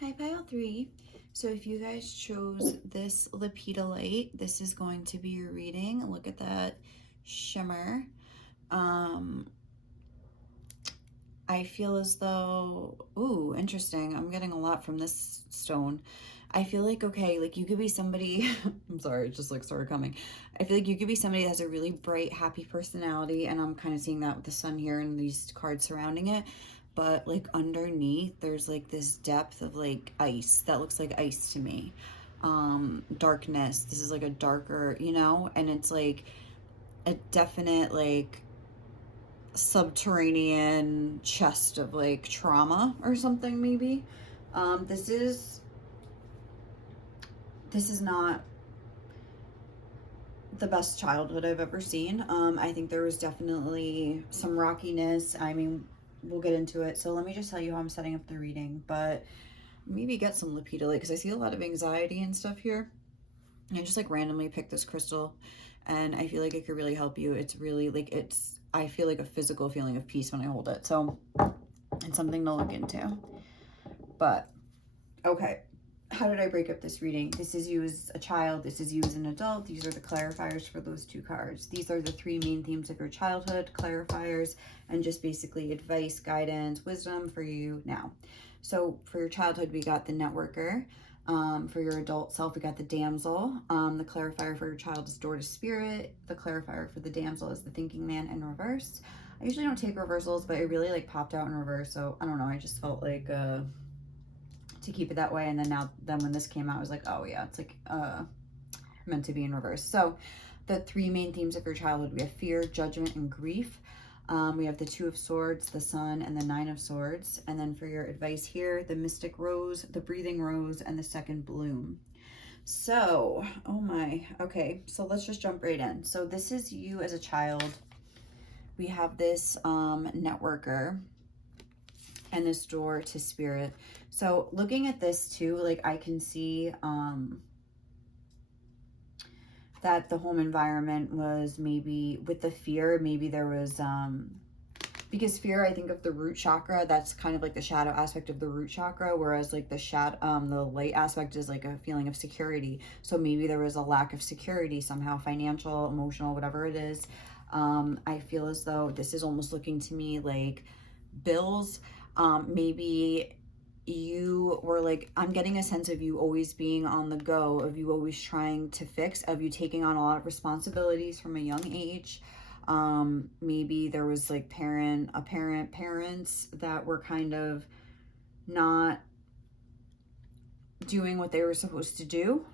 Hi, pile 3. So if you guys chose this lepidolite, this is going to be your reading. Look at that shimmer. I feel as though, ooh, interesting. I'm getting a lot from this stone. I feel like, okay, like you could be somebody, I'm sorry, it just like started coming. I feel like you could be somebody that has a really bright, happy personality, and I'm kind of seeing that with the sun here and these cards surrounding it. But like underneath, there's like this depth of like ice that looks like ice to me. Darkness. This is like a darker, you know, and it's like a definite like subterranean chest of like trauma or something, maybe. This is not the best childhood I've ever seen. I think there was definitely some rockiness. I mean, we'll get into it. So let me just tell you how I'm setting up the reading, but maybe get some lepidolite because I see a lot of anxiety and stuff here. I just like randomly picked this crystal and I feel like it could really help you. It's really like, I feel like a physical feeling of peace when I hold it. So it's something to look into. But okay, how did I break up this reading? This is you as a child. This is you as an adult. These are the clarifiers for those two cards. These are the 3 main themes of your childhood, clarifiers, and just basically advice, guidance, wisdom for you now. So for your childhood, we got the networker. For your adult self, we got the damsel. The clarifier for your child is door to spirit. The clarifier for the damsel is the thinking man in reverse. I usually don't take reversals, but it really like popped out in reverse. So I don't know. I just felt like to keep it that way. And then when this came out, I was like, oh yeah, it's like meant to be in reverse. So the 3 main themes of your childhood, we have fear, judgment, and grief. We have the 2 of Swords, the Sun, and the 9 of Swords. And then for your advice here, the Mystic Rose, the Breathing Rose, and the Second Bloom. So, oh my, okay, so let's just jump right in. So this is you as a child. We have this networker and this door to spirit. So looking at this too, like I can see that the home environment was maybe with the fear, maybe there was because fear, I think of the root chakra, that's kind of like the shadow aspect of the root chakra, whereas like the light aspect is like a feeling of security. So maybe there was a lack of security somehow, financial, emotional, whatever it is. I feel as though this is almost looking to me like bills. Maybe you were like, I'm getting a sense of you always being on the go, of you always trying to fix, of you taking on a lot of responsibilities from a young age. Maybe there was like parents that were kind of not doing what they were supposed to do.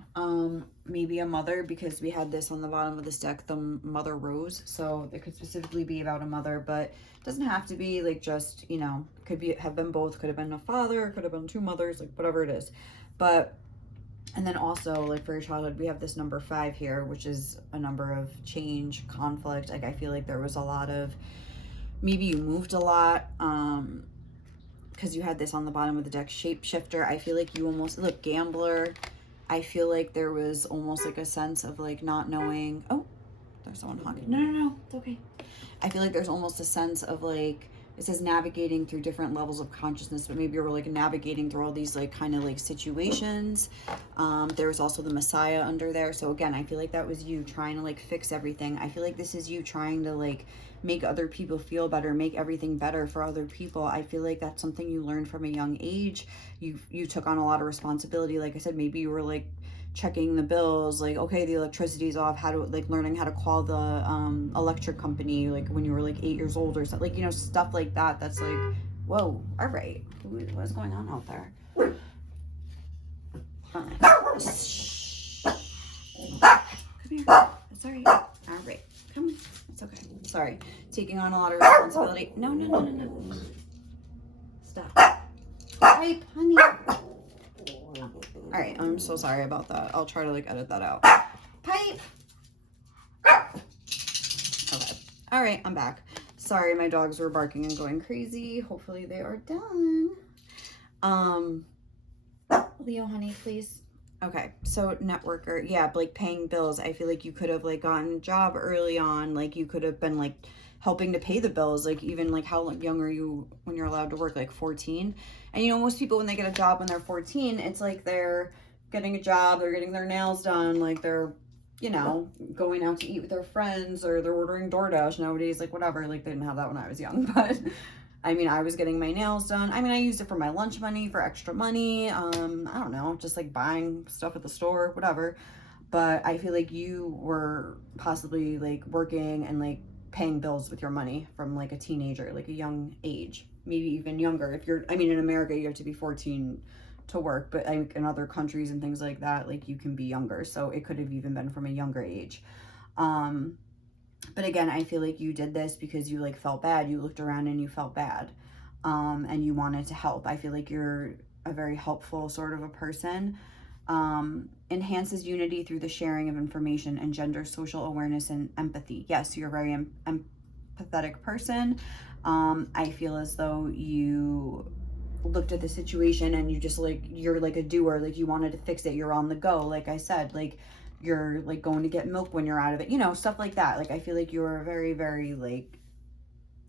Maybe a mother, because we had this on the bottom of this deck, the mother rose, so it could specifically be about a mother, but it doesn't have to be like just, you know, could be, have been both, could have been a father, could have been two mothers, like whatever it is. But and then also, like, for your childhood, we have this number 5 here, which is a number of change, conflict. Like, I feel like there was a lot of, maybe you moved a lot, because you had this on the bottom of the deck, shapeshifter. I feel like you almost, look, gambler. I feel like there was almost like a sense of like not knowing. Oh, there's someone honking. No, it's okay. I feel like there's almost a sense of like, it says navigating through different levels of consciousness, but maybe you're like navigating through all these like kind of like situations. There was also the Messiah under there. So again, I feel like that was you trying to like fix everything. I feel like this is you trying to like make other people feel better, make everything better for other people. I feel like that's something you learned from a young age. You took on a lot of responsibility. Like I said, maybe you were like checking the bills, like, okay, the electricity's off, how to, like, learning how to call the electric company, like, when you were, like, 8 years old or something, like, you know, stuff like that, that's, like, whoa, all right, what's going on out there? All right. Shh. Come here, it's all right, come on, it's okay, sorry, taking on a lot of responsibility. No, stop. Pipe, honey. All right, I'm so sorry about that. I'll try to like edit that out. Pipe. Okay. All right, I'm back. Sorry, my dogs were barking and going crazy. Hopefully they are done. Leo, honey, please. Okay, so networker, yeah, like paying bills. I feel like you could have like gotten a job early on. Like you could have been like helping to pay the bills. Like even like how young are you when you're allowed to work? Like 14. And you know, most people when they get a job when they're 14, it's like they're getting a job, they're getting their nails done, like they're, you know, going out to eat with their friends, or they're ordering DoorDash nowadays, like whatever. Like they didn't have that when I was young, but I mean, I was getting my nails done. I mean, I used it for my lunch money, for extra money. I don't know, just like buying stuff at the store, whatever. But I feel like you were possibly like working and like paying bills with your money from like a teenager, like a young age, maybe even younger. If you're, I mean, in America, you have to be 14 to work, but like in other countries and things like that, like you can be younger. So it could have even been from a younger age. But again, I feel like you did this because you like felt bad. You looked around and you felt bad, and you wanted to help. I feel like you're a very helpful sort of a person. Enhances unity through the sharing of information, engenders social awareness and empathy. Yes, you're a very empathetic person. I feel as though you looked at the situation and you just like, you're like a doer, like you wanted to fix it, you're on the go, like I said, like you're like going to get milk when you're out of it, you know, stuff like that. Like I feel like you're a very, very like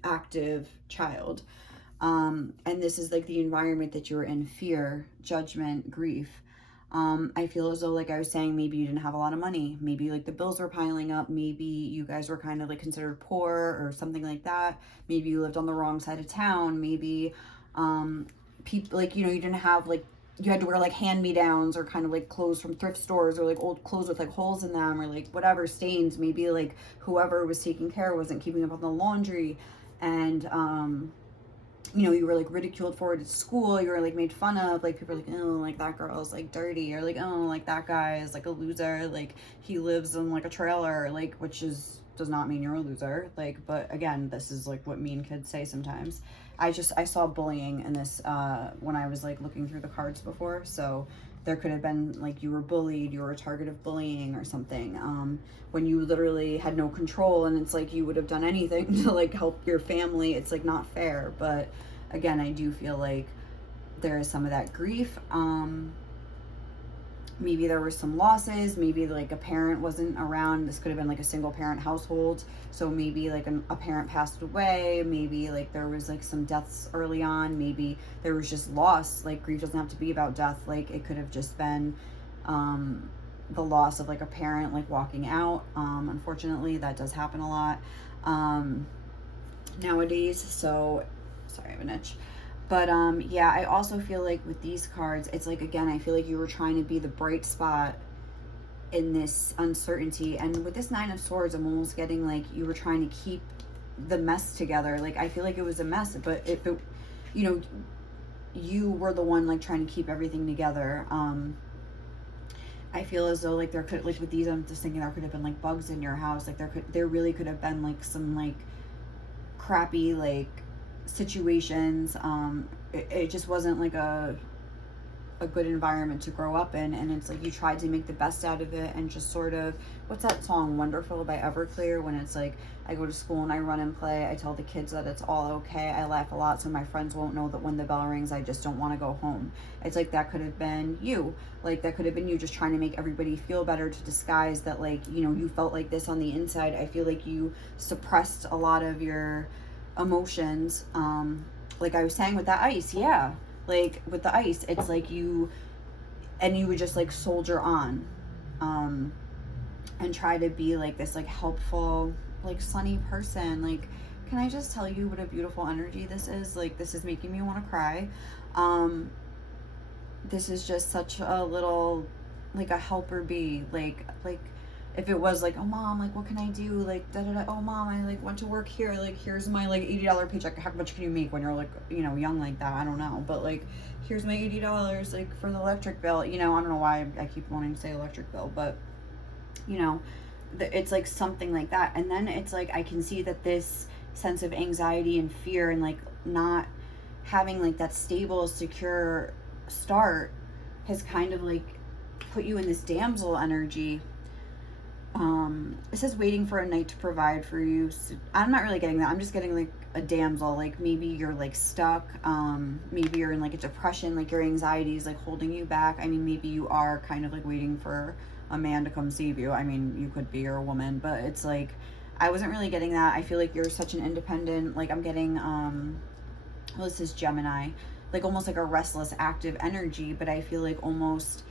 active child. And this is like the environment that you're in: fear, judgment, grief. I feel as though, like I was saying, maybe you didn't have a lot of money, maybe like the bills were piling up, maybe you guys were kind of like considered poor or something like that, maybe you lived on the wrong side of town, maybe people, like, you know, you didn't have like, you had to wear like hand-me-downs or kind of like clothes from thrift stores, or like old clothes with like holes in them, or like whatever, stains. Maybe like whoever was taking care wasn't keeping up on the laundry, and you know, you were like ridiculed for it at school, you were like made fun of, like people were like, oh, like that girl's like dirty, or like, oh, like that guy is like a loser, like he lives in like a trailer, like, which is, does not mean you're a loser, like, but again, this is like what mean kids say sometimes. I saw bullying in this when I was like looking through the cards before, so there could have been like you were bullied, you were a target of bullying or something, when you literally had no control, and it's like you would have done anything to like help your family. It's like not fair. But again, I do feel like there is some of that grief. Maybe there were some losses, maybe like a parent wasn't around. This could have been like a single parent household, so maybe like a parent passed away, maybe like there was like some deaths early on, maybe there was just loss. Like grief doesn't have to be about death, like it could have just been the loss of like a parent like walking out. Unfortunately, that does happen a lot nowadays. So sorry, I have an itch. But yeah, I also feel like with these cards, it's like, again, I feel like you were trying to be the bright spot in this uncertainty. And with this Nine of Swords, I'm almost getting like you were trying to keep the mess together. Like, I feel like it was a mess, but if it, you know, you were the one like trying to keep everything together. I feel as though like there could, like with these, I'm just thinking there could have been like bugs in your house. Like there really could have been like some like crappy like situations. It just wasn't like a good environment to grow up in, and it's like you tried to make the best out of it and just sort of, what's that song, Wonderful by Everclear, when it's like, I go to school and I run and play, I tell the kids that it's all okay, I laugh a lot so my friends won't know that when the bell rings I just don't want to go home. It's like that could have been you, like that could have been you just trying to make everybody feel better, to disguise that like, you know, you felt like this on the inside. I feel like you suppressed a lot of your emotions, like I was saying with that ice. Yeah, like with the ice, it's like you would just like soldier on, and try to be like this like helpful, like sunny person. Like, can I just tell you what a beautiful energy this is? Like, this is making me want to cry. This is just such a little, like a helper bee, like if it was like, oh mom, like what can I do, like da da da, oh mom, I like went to work here, like here's my like $80 paycheck. How much can you make when you're like, you know, young like that? I don't know, but like here's my $80 like for the electric bill, you know. I don't know why I keep wanting to say electric bill, but you know, it's like something like that. And then it's like I can see that this sense of anxiety and fear and like not having like that stable, secure start has kind of like put you in this damsel energy. It says waiting for a knight to provide for you. So I'm not really getting that. I'm just getting like a damsel. Like maybe you're like stuck. Maybe you're in like a depression. Like your anxiety is like holding you back. I mean, maybe you are kind of like waiting for a man to come save you. I mean, you could be, or a woman, but it's like, I wasn't really getting that. I feel like you're such an independent, like I'm getting, well, this is Gemini, like almost like a restless, active energy, but I feel like almost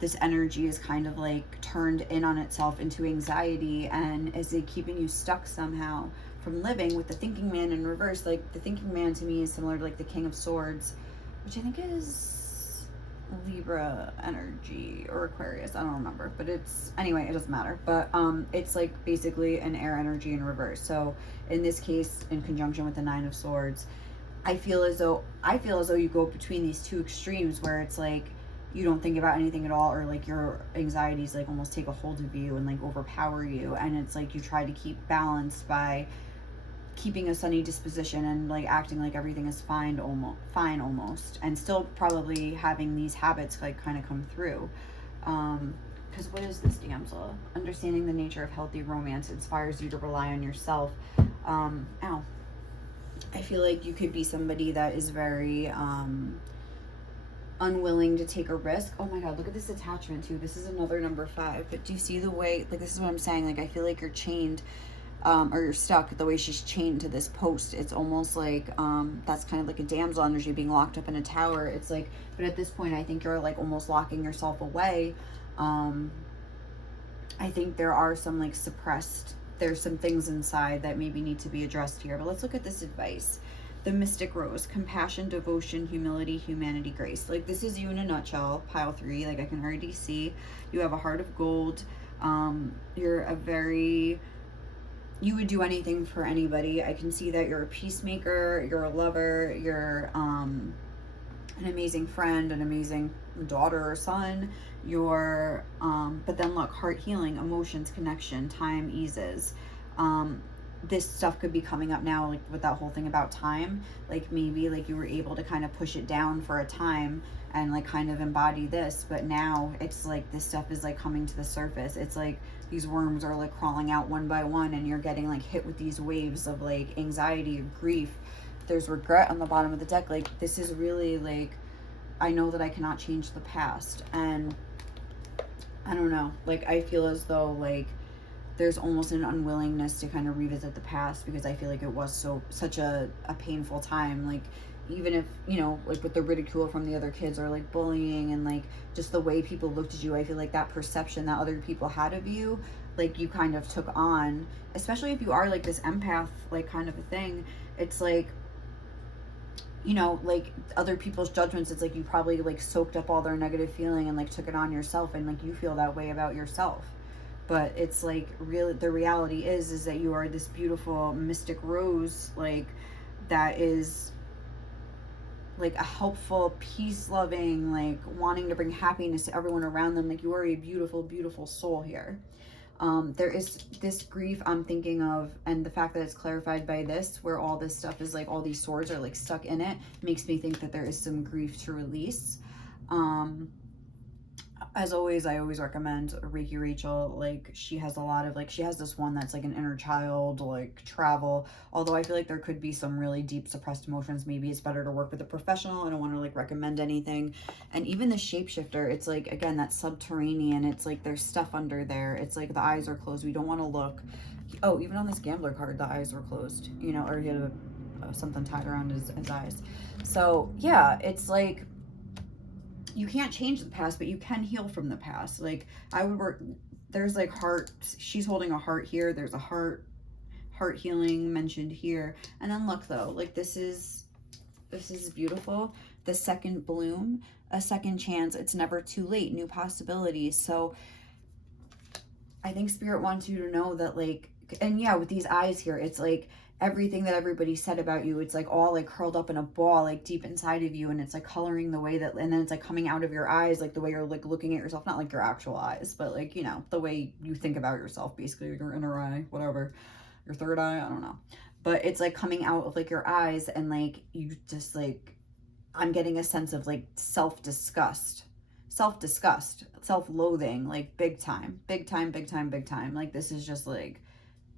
this energy is kind of like turned in on itself into anxiety, and is it keeping you stuck somehow from living. With the thinking man in reverse, like the thinking man to me is similar to like the King of Swords, which I think is Libra energy or Aquarius, I don't remember, but it's, anyway, it doesn't matter. But it's like basically an air energy in reverse. So in this case, in conjunction with the Nine of Swords, I feel as though you go between these two extremes where it's like you don't think about anything at all, or like your anxieties like almost take a hold of you and like overpower you, and it's like you try to keep balanced by keeping a sunny disposition and like acting like everything is fine almost, and still probably having these habits like kind of come through. Because what is this damsel? Understanding the nature of healthy romance inspires you to rely on yourself. Ow. I feel like you could be somebody that is very unwilling to take a risk. Oh my god, look at this attachment too. This is another number 5. But do you see the way, like this is what I'm saying, like I feel like you're chained, or you're stuck the way she's chained to this post. It's almost like that's kind of like a damsel energy being locked up in a tower. It's like, but at this point I think you're like almost locking yourself away. I think there are some like suppressed, there's some things inside that maybe need to be addressed here. But let's look at this advice. The Mystic Rose: compassion, devotion, humility, humanity, grace. Like this is you in a nutshell. Pile 3. Like I can already see you have a heart of gold. You're a very, you would do anything for anybody. I can see that you're a peacemaker, you're a lover, you're an amazing friend, an amazing daughter or son. You're but then look, heart healing, emotions, connection, time eases. This stuff could be coming up now, like with that whole thing about time. Like maybe like you were able to kind of push it down for a time and like kind of embody this, but now it's like this stuff is like coming to the surface. It's like these worms are like crawling out one by one, and you're getting like hit with these waves of like anxiety, grief. There's regret on the bottom of the deck. Like this is really like, I know that I cannot change the past, and I don't know, like I feel as though like there's almost an unwillingness to kind of revisit the past, because I feel like it was such a painful time. Like even if, you know, like with the ridicule from the other kids, or like bullying, and like just the way people looked at you, I feel like that perception that other people had of you, like you kind of took on, especially if you are like this empath, like kind of a thing. It's like you know, like other people's judgments, it's like you probably like soaked up all their negative feeling and like took it on yourself, and like you feel that way about yourself. But it's like really the reality is that you are this beautiful mystic rose, like that is like a helpful, peace loving, like wanting to bring happiness to everyone around them. Like you are a beautiful, beautiful soul here. There is this grief I'm thinking of, and the fact that it's clarified by this, where all this stuff is like all these swords are like stuck in it, makes me think that there is some grief to release. As always, I always recommend Reiki Rachel. Like she has a lot of like, she has this one that's like an inner child, like travel. Although I feel like there could be some really deep suppressed emotions. Maybe it's better to work with a professional. I don't want to like recommend anything. And even the shapeshifter, it's like, again, that's subterranean. It's like there's stuff under there. It's like the eyes are closed. We don't want to look. Oh, even on this gambler card, the eyes were closed, you know, or he had something tied around his eyes. So yeah, it's like, you can't change the past, but you can heal from the past. Like I would work, there's like heart, she's holding a heart here. There's a heart healing mentioned here. And then look though, like this is beautiful. The second bloom, a second chance. It's never too late. New possibilities. So I think spirit wants you to know that like, and yeah, with these eyes here, it's like everything that everybody said about you, it's like all like curled up in a ball, like deep inside of you. And it's like coloring the way that, and then it's like coming out of your eyes, like the way you're like looking at yourself, not like your actual eyes, but like, you know, the way you think about yourself, basically your inner eye, whatever, your third eye, I don't know. But it's like coming out of like your eyes, and like you just like, I'm getting a sense of like self-disgust, self-loathing, like big time, big time, big time, big time. Like this is just like,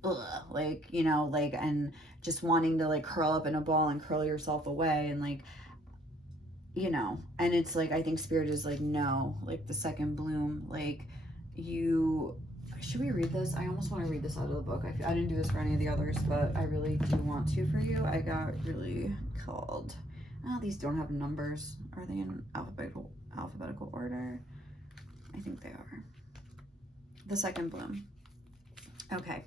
ugh, like, you know, like, and just wanting to like curl up in a ball and curl yourself away, and like, you know, and it's like, I think spirit is like, no, like the second bloom, like you, should we read this? I almost want to read this out of the book. I didn't do this for any of the others, but I really do want to for you. I got really called. Oh, these don't have numbers. Are they in alphabetical order? I think they are. The second bloom. Okay.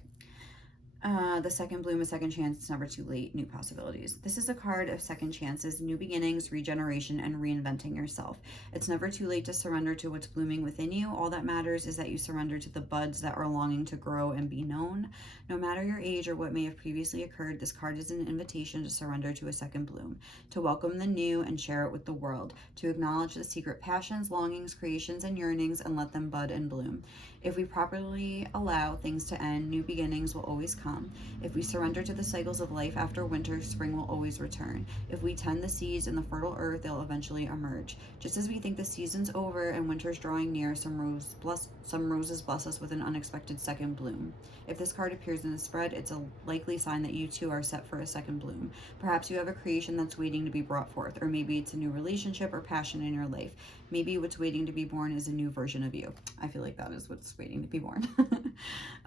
The second bloom, a second chance, it's never too late, new possibilities. This is a card of second chances, new beginnings, regeneration, and reinventing yourself. It's never too late to surrender to what's blooming within you. All that matters is that you surrender to the buds that are longing to grow and be known. No matter your age or what may have previously occurred, this card is an invitation to surrender to a second bloom, to welcome the new and share it with the world, to acknowledge the secret passions, longings, creations, and yearnings, and let them bud and bloom. If we properly allow things to end, new beginnings will always come. If we surrender to the cycles of life after winter, spring will always return. If we tend the seeds in the fertile earth, they'll eventually emerge. Just as we think the season's over and winter's drawing near, some roses bless us with an unexpected second bloom. If this card appears in the spread, it's a likely sign that you too are set for a second bloom. Perhaps you have a creation that's waiting to be brought forth, or maybe it's a new relationship or passion in your life. Maybe what's waiting to be born is a new version of you. I feel like that is what's waiting to be born.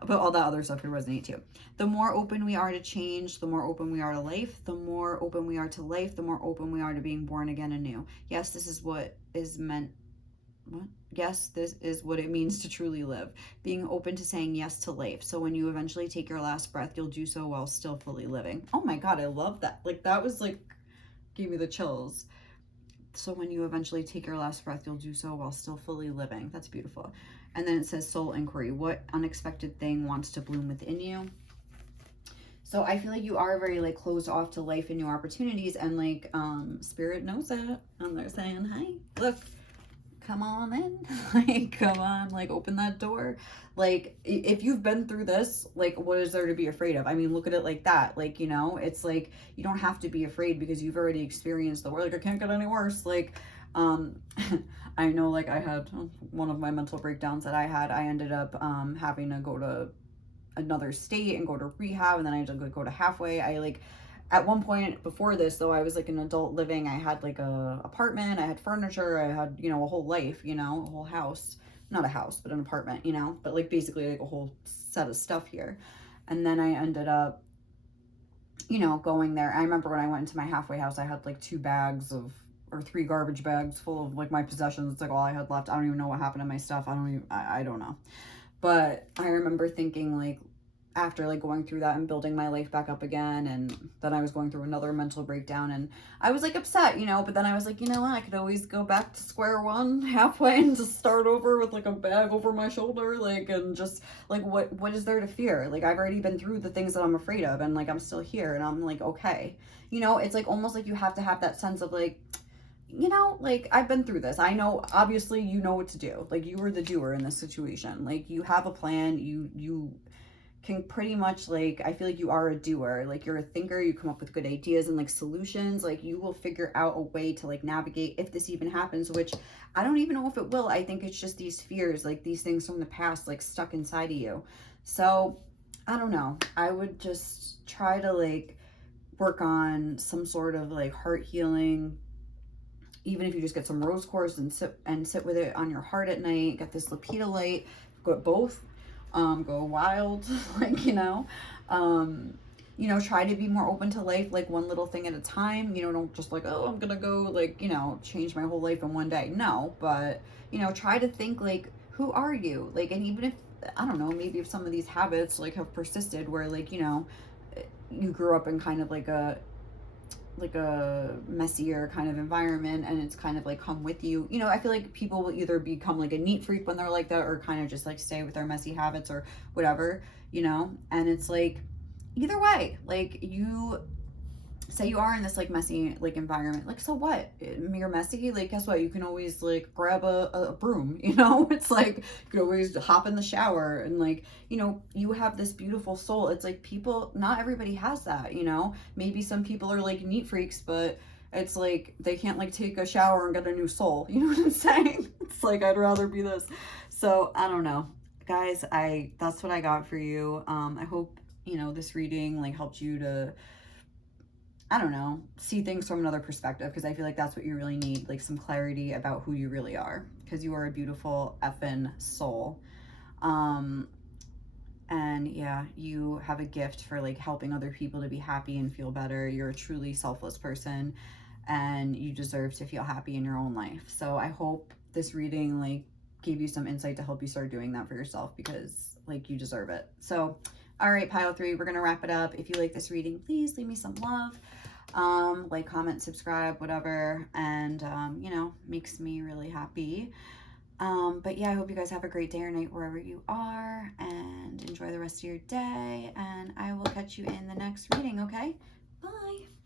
But all that other stuff could resonate too. The more open we are to change, the more open we are to life. The more open we are to life, the more open we are to being born again anew. Yes, this is what is meant. What? Yes, this is what it means to truly live. Being open to saying yes to life. So when you eventually take your last breath, you'll do so while still fully living. Oh my God, I love that. Like that was like, gave me the chills. So when you eventually take your last breath, you'll do so while still fully living. That's beautiful. And then it says soul inquiry. What unexpected thing wants to bloom within you? So I feel like you are very like closed off to life and new opportunities, and like spirit knows that, and they're saying, hey, look, come on in. Like, come on, like open that door. Like if you've been through this, like what is there to be afraid of? I mean, look at it like that. Like, you know, it's like you don't have to be afraid because you've already experienced the world. Like, it can't get any worse. Like I know, like I had one of my mental breakdowns that I had, I ended up having to go to another state and go to rehab, and then I had to go to halfway. I like at one point before this though, I was like an adult living. I had like a apartment, I had furniture, I had, you know, a whole life, you know, a whole house, not a house, but an apartment, you know, but like basically like a whole set of stuff here. And then I ended up, you know, going there. I remember when I went into my halfway house, I had like 3 garbage bags full of like my possessions. It's like all I had left. I don't even know what happened to my stuff. I don't know. But I remember thinking like, after like going through that and building my life back up again, and then I was going through another mental breakdown, and I was like upset, you know, but then I was like, you know what, I could always go back to square one halfway and just start over with like a bag over my shoulder, like, and just like, what is there to fear? Like, I've already been through the things that I'm afraid of, and like I'm still here, and I'm like, okay, you know, it's like almost like you have to have that sense of like, you know, like, I've been through this. I know, obviously, you know what to do. Like, you were the doer in this situation. Like, you have a plan. You can pretty much, like, I feel like you are a doer. Like, you're a thinker. You come up with good ideas and, like, solutions. Like, you will figure out a way to, like, navigate if this even happens, which I don't even know if it will. I think it's just these fears, like, these things from the past, like, stuck inside of you. So, I don't know. I would just try to, like, work on some sort of, like, heart healing. Even if you just get some rose quartz and sit with it on your heart at night, get this lepidolite, go both, go wild, like, try to be more open to life, like one little thing at a time. Don't just like, oh, I'm gonna go, like, change my whole life in one day. No, but try to think like, who are you? Like, and even if, I don't know, maybe if some of these habits like have persisted where, like, you grew up in kind of like a messier kind of environment, and it's kind of like come with you. I feel like people will either become like a neat freak when they're like that, or kind of just like stay with their messy habits or whatever, and it's like, either way, like, you say you are in this like messy like environment, like, so what? You're messy, like, guess what? You can always like grab a broom, it's like you can always hop in the shower, and like, you have this beautiful soul. It's like, people, not everybody has that. Maybe some people are like neat freaks, but it's like they can't like take a shower and get a new soul. You know what I'm saying? It's like, I'd rather be this. So I don't know, guys. That's what I got for you. I hope this reading like helped you to, I don't know, see things from another perspective, because I feel like that's what you really need, like some clarity about who you really are, because you are a beautiful effing soul. And yeah, you have a gift for like helping other people to be happy and feel better. You're a truly selfless person, and you deserve to feel happy in your own life. So I hope this reading like gave you some insight to help you start doing that for yourself, because like, you deserve it. So all right, pile 3, we're gonna wrap it up. If you like this reading, please leave me some love. Like, comment, subscribe, whatever, and makes me really happy. But yeah, I hope you guys have a great day or night wherever you are, and enjoy the rest of your day, and I will catch you in the next reading. Okay, bye.